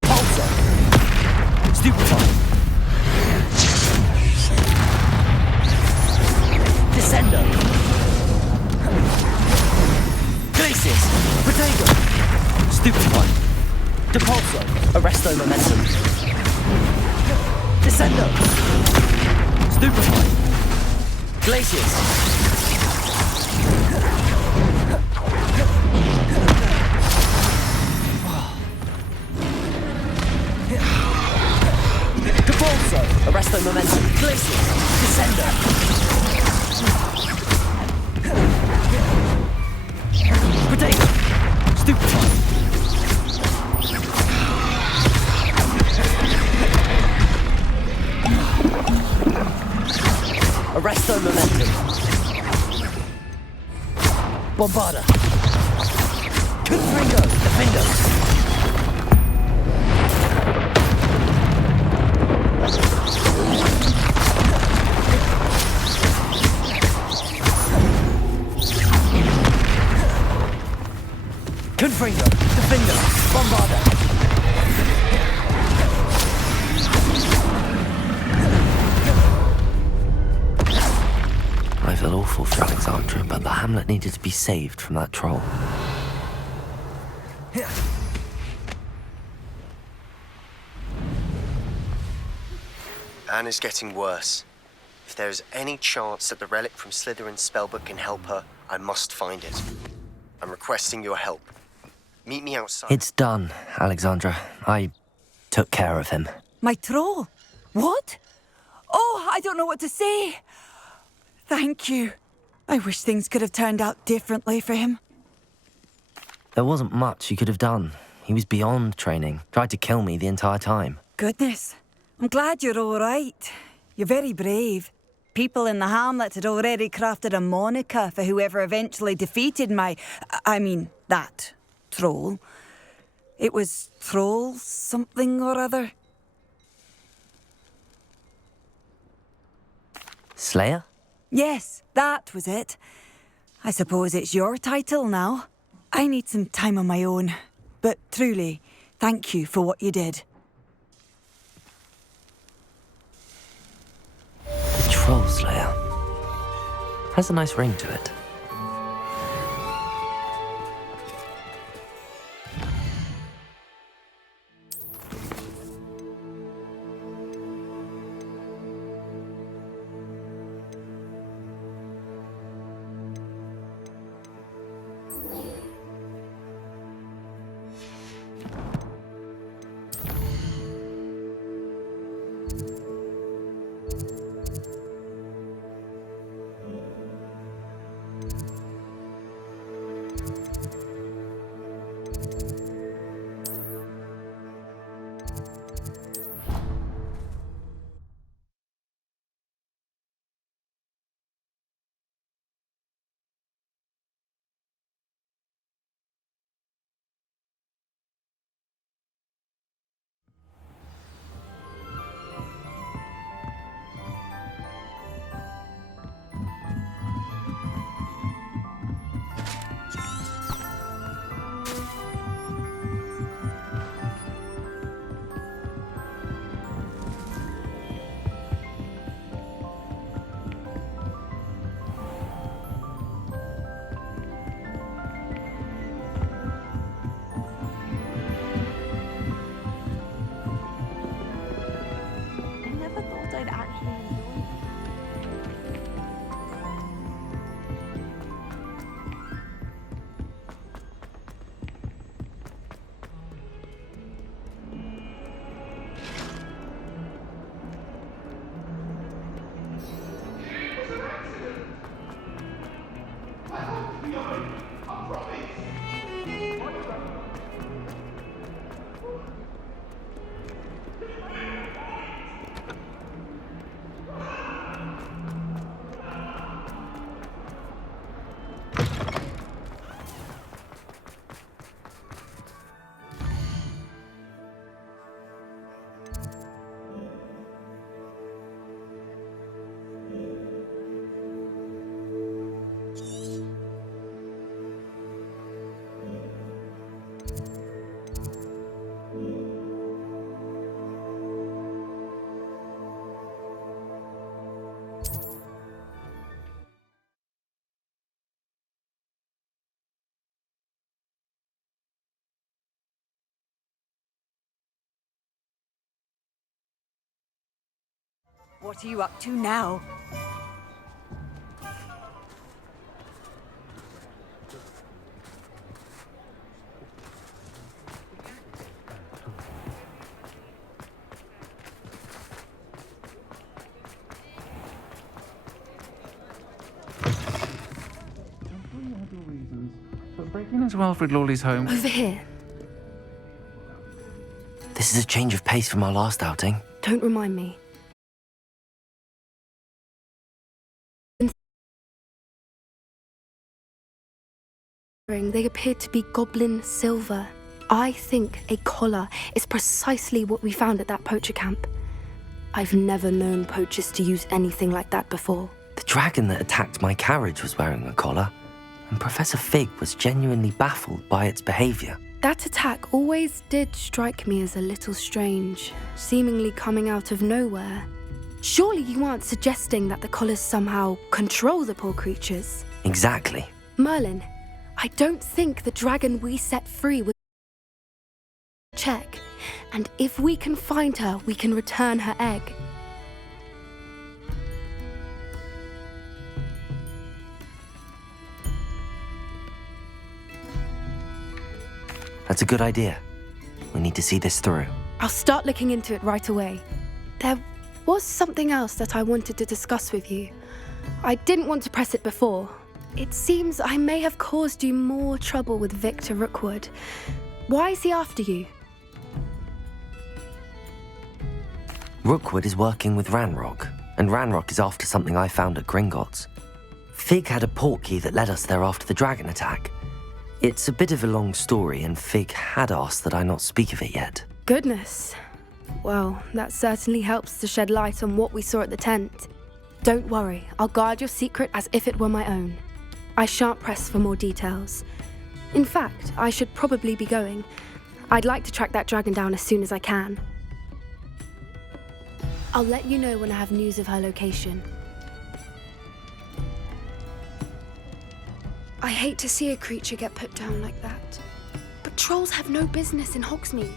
Pulsar! Stupefy! Descendo! Glacier! Protego! Stupefy! Depulso! Arresto momentum! Descendo! Stupefy! Glaciers! Cabalso! Arresto momentum! Glaciers! Descendo! Protego! Stupefy! Arresto momentum! Bombarda! Confringo! Defender! Confringo! Defender! Bombarda! I feel awful for Alexandra, but the hamlet needed to be saved from that troll. Anne is getting worse. If there is any chance that the relic from Slytherin's spellbook can help her, I must find it. I'm requesting your help. Meet me outside. It's done, Alexandra. I took care of him. My troll? What? Oh, I don't know what to say. Thank you. I wish things could have turned out differently for him. There wasn't much you could have done. He was beyond training, tried to kill me the entire time. Goodness. I'm glad you're all right. You're very brave. People in the hamlet had already crafted a moniker for whoever eventually defeated that troll. It was Troll something or other. Slayer? Yes, that was it. I suppose it's your title now. I need some time on my own. But truly, thank you for what you did. The Troll Slayer. Has a nice ring to it. I never thought I'd actually enjoy it. What are you up to now? But breaking into Alfred Lawley's home... Over here. This is a change of pace from our last outing. Don't remind me. They appeared to be goblin silver. I think a collar is precisely what we found at that poacher camp. I've never known poachers to use anything like that before. The dragon that attacked my carriage was wearing a collar, and Professor Fig was genuinely baffled by its behavior. That attack always did strike me as a little strange, seemingly coming out of nowhere. Surely you aren't suggesting that the collars somehow control the poor creatures? Exactly. Merlin, I don't think the dragon we set free was... Check. And if we can find her, we can return her egg. That's a good idea. We need to see this through. I'll start looking into it right away. There was something else that I wanted to discuss with you. I didn't want to press it before. It seems I may have caused you more trouble with Victor Rookwood. Why is he after you? Rookwood is working with Ranrock, and Ranrock is after something I found at Gringotts. Fig had a portkey that led us there after the dragon attack. It's a bit of a long story, and Fig had asked that I not speak of it yet. Goodness. Well, that certainly helps to shed light on what we saw at the tent. Don't worry, I'll guard your secret as if it were my own. I shan't press for more details. In fact, I should probably be going. I'd like to track that dragon down as soon as I can. I'll let you know when I have news of her location. I hate to see a creature get put down like that. But trolls have no business in Hogsmeade.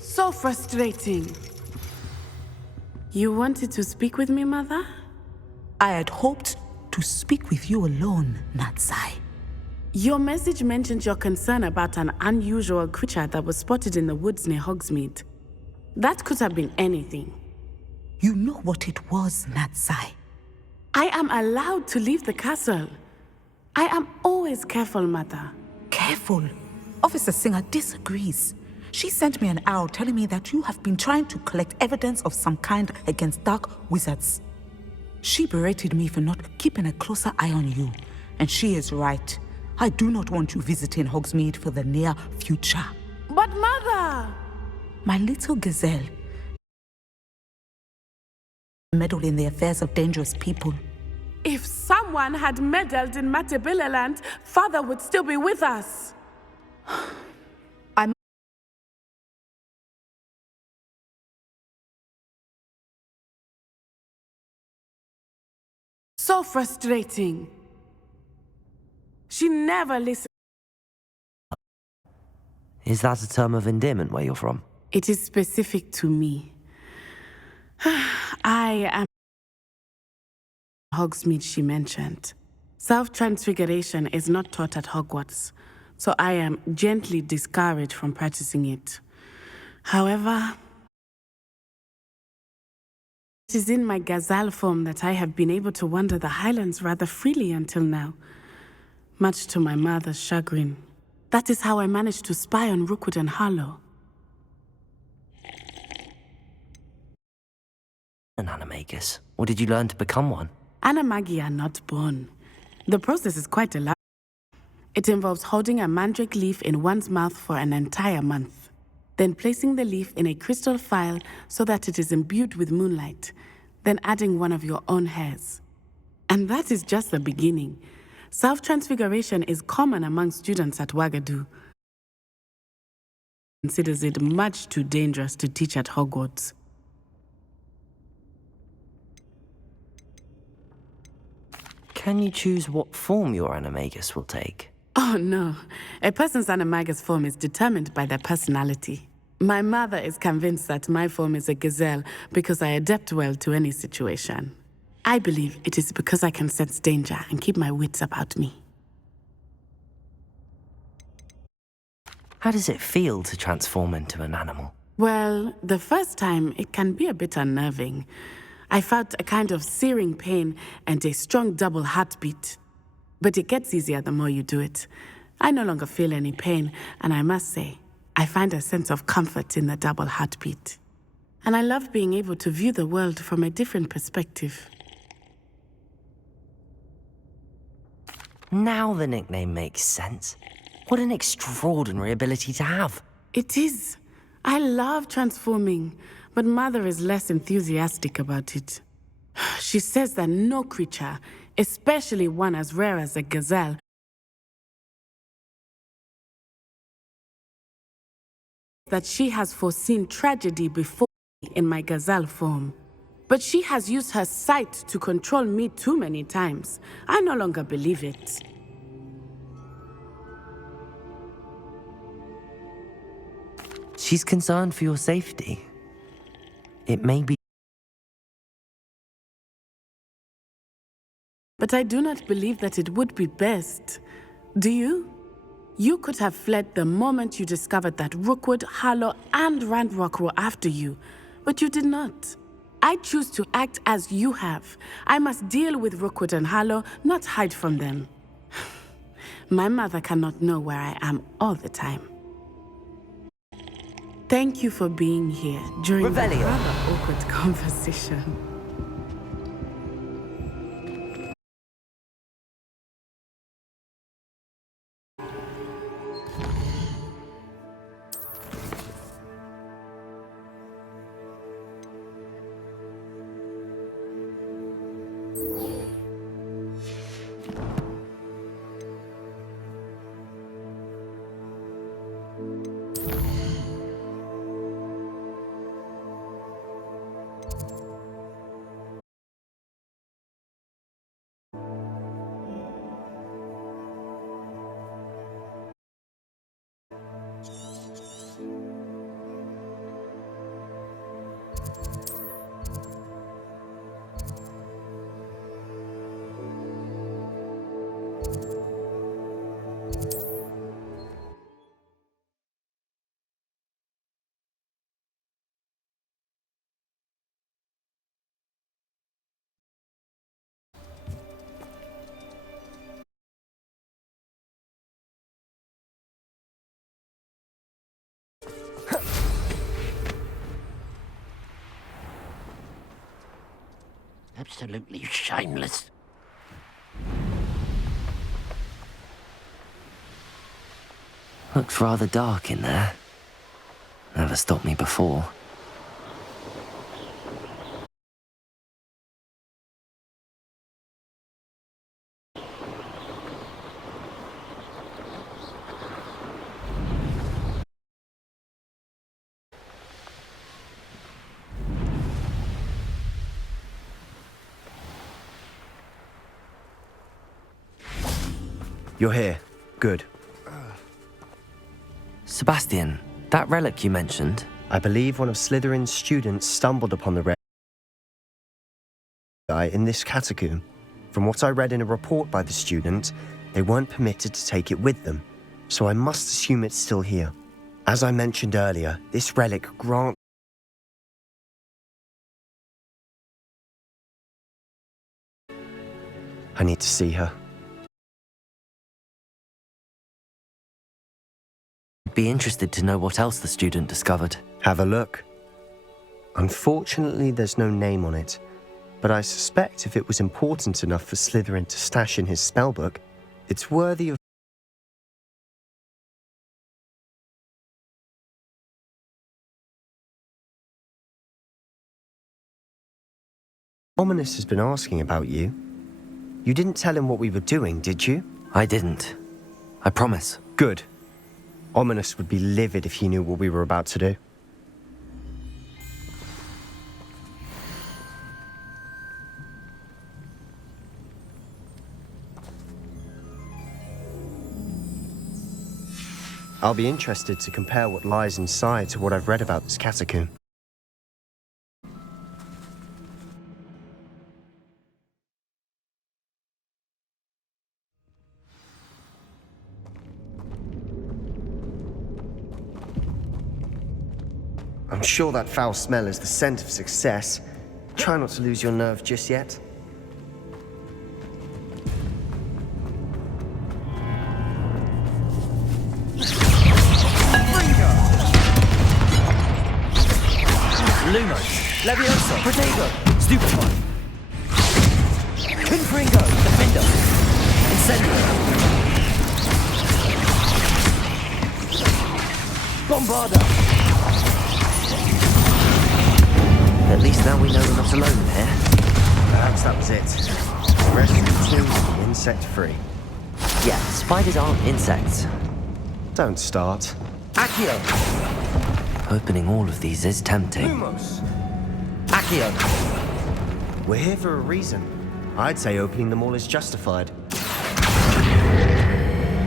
So frustrating. You wanted to speak with me, Mother? I had hoped to speak with you alone, Natsai. Your message mentioned your concern about an unusual creature that was spotted in the woods near Hogsmeade. That could have been anything. You know what it was, Natsai. I am allowed to leave the castle. I am always careful, Mother. Careful? Officer Singer disagrees. She sent me an owl telling me that you have been trying to collect evidence of some kind against dark wizards. She berated me for not keeping a closer eye on you, and she is right. I do not want you visiting Hogsmeade for the near future. But Mother! My little gazelle. Meddle in the affairs of dangerous people. If someone had meddled in Matabeleland, Father would still be with us. So frustrating. She never listens. Is that a term of endearment where you're from? It is specific to me. I am Hogsmeade she mentioned. Self-transfiguration is not taught at Hogwarts, so I am gently discouraged from practicing it. However, it is in my gazelle form that I have been able to wander the highlands rather freely until now, much to my mother's chagrin. That is how I managed to spy on Rookwood and Harlow. An animagus? Or did you learn to become one? Animagi are not born. The process is quite elaborate. It involves holding a mandrake leaf in one's mouth for an entire month, then placing the leaf in a crystal phial so that it is imbued with moonlight, then adding one of your own hairs. And that is just the beginning. Self-transfiguration is common among students at Wagadu. Considers it much too dangerous to teach at Hogwarts. Can you choose what form your animagus will take? Oh, no. A person's animagus form is determined by their personality. My mother is convinced that my form is a gazelle because I adapt well to any situation. I believe it is because I can sense danger and keep my wits about me. How does it feel to transform into an animal? Well, the first time, it can be a bit unnerving. I felt a kind of searing pain and a strong double heartbeat. But it gets easier the more you do it. I no longer feel any pain, and I must say, I find a sense of comfort in the double heartbeat. And I love being able to view the world from a different perspective. Now the nickname makes sense. What an extraordinary ability to have. It is. I love transforming, but Mother is less enthusiastic about it. She says that no creature, especially one as rare as a gazelle, that she has foreseen tragedy before me in my gazelle form. But she has used her sight to control me too many times. I no longer believe it. She's concerned for your safety. It may be... But I do not believe that it would be best. Do you? You could have fled the moment you discovered that Rookwood, Harlow, and Ranrock were after you, but you did not. I choose to act as you have. I must deal with Rookwood and Harlow, not hide from them. My mother cannot know where I am all the time. Thank you for being here during that rather awkward conversation. Absolutely shameless. Looks rather dark in there. Never stopped me before. You're here. Good. Sebastian, that relic you mentioned... I believe one of Slytherin's students stumbled upon the relic in this catacomb. From what I read in a report by the student, they weren't permitted to take it with them, so I must assume it's still here. As I mentioned earlier, this relic grants... I need to see her. Be interested to know what else the student discovered. Have a look. Unfortunately, there's no name on it, but I suspect if it was important enough for Slytherin to stash in his spellbook, it's worthy of... Ominous has been asking about you. You didn't tell him what we were doing, did you? I didn't. I promise. Good. Ominous would be livid if he knew what we were about to do. I'll be interested to compare what lies inside to what I've read about this catacomb. I'm sure that foul smell is the scent of success. Try not to lose your nerve just yet. Lumos, Leviosa, Protego, Stupefy. Confringo, Defender. Incendio. Bombarda. At least now we know we're not alone here. Perhaps that was it. The rest of the tomb will be insect-free. Yeah, spiders aren't insects. Don't start. Accio. Opening all of these is tempting. Lumos. Accio. We're here for a reason. I'd say opening them all is justified.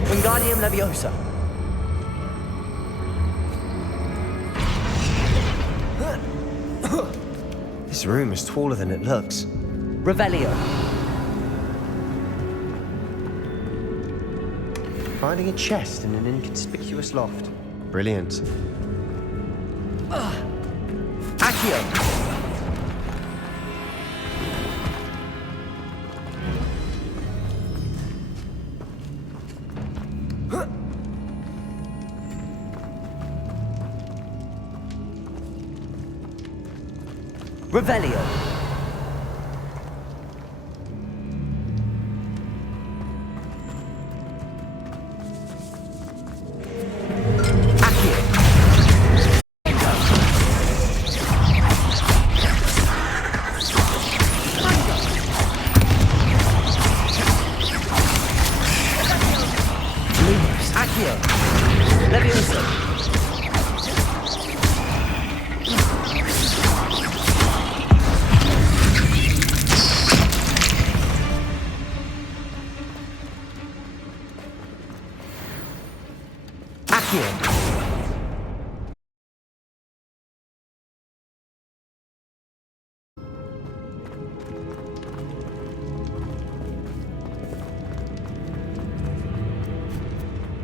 Wingardium Leviosa. This room is taller than it looks. Revelio. Finding a chest in an inconspicuous loft. Brilliant. Accio. Revelio.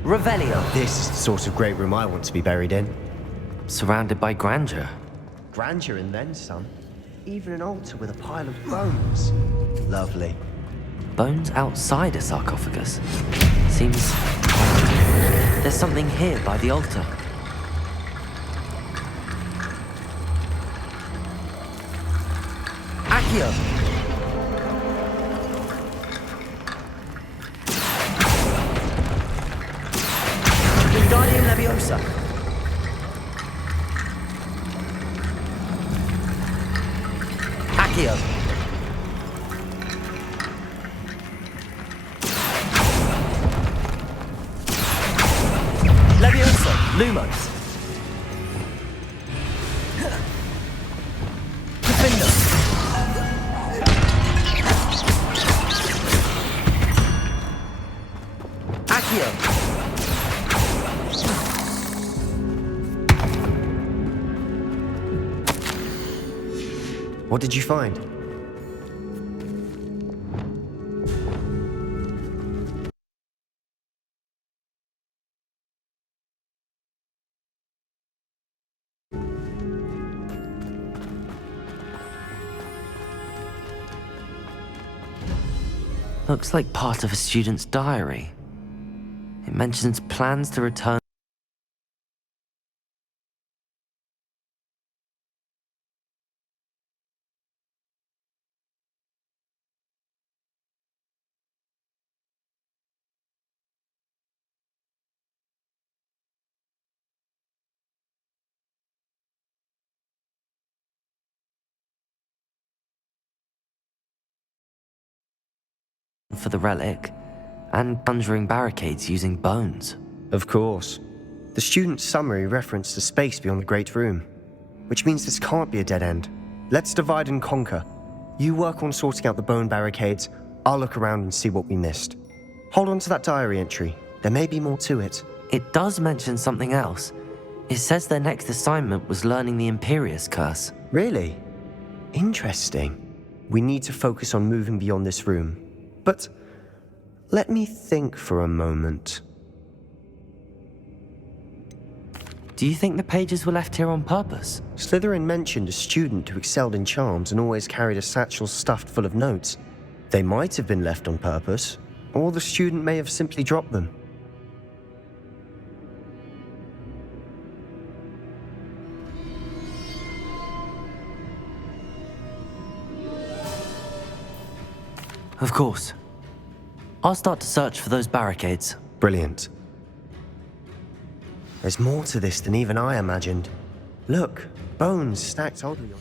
Revelio. This is the sort of great room I want to be buried in. Surrounded by grandeur. Grandeur and then some. Even an altar with a pile of bones. Lovely. Bones outside a sarcophagus. Seems odd. There's something here by the altar. Accio. Wingardium Leviosa. Accio. Leviosa. Lumos. Defender. Accio. What did you find? Looks like part of a student's diary. It mentions plans to return. For the relic, and conjuring barricades using bones. Of course. The student's summary referenced a space beyond the Great Room, which means this can't be a dead end. Let's divide and conquer. You work on sorting out the bone barricades, I'll look around and see what we missed. Hold on to that diary entry. There may be more to it. it does mention something else. It says their next assignment was learning the Imperius Curse. Really? Interesting. We need to focus on moving beyond this room. But let me think for a moment. Do you think the pages were left here on purpose? Slytherin mentioned a student who excelled in charms and always carried a satchel stuffed full of notes. They might have been left on purpose, or the student may have simply dropped them. Of course. I'll start to search for those barricades. Brilliant. There's more to this than even I imagined. Look, bones stacked oddly on...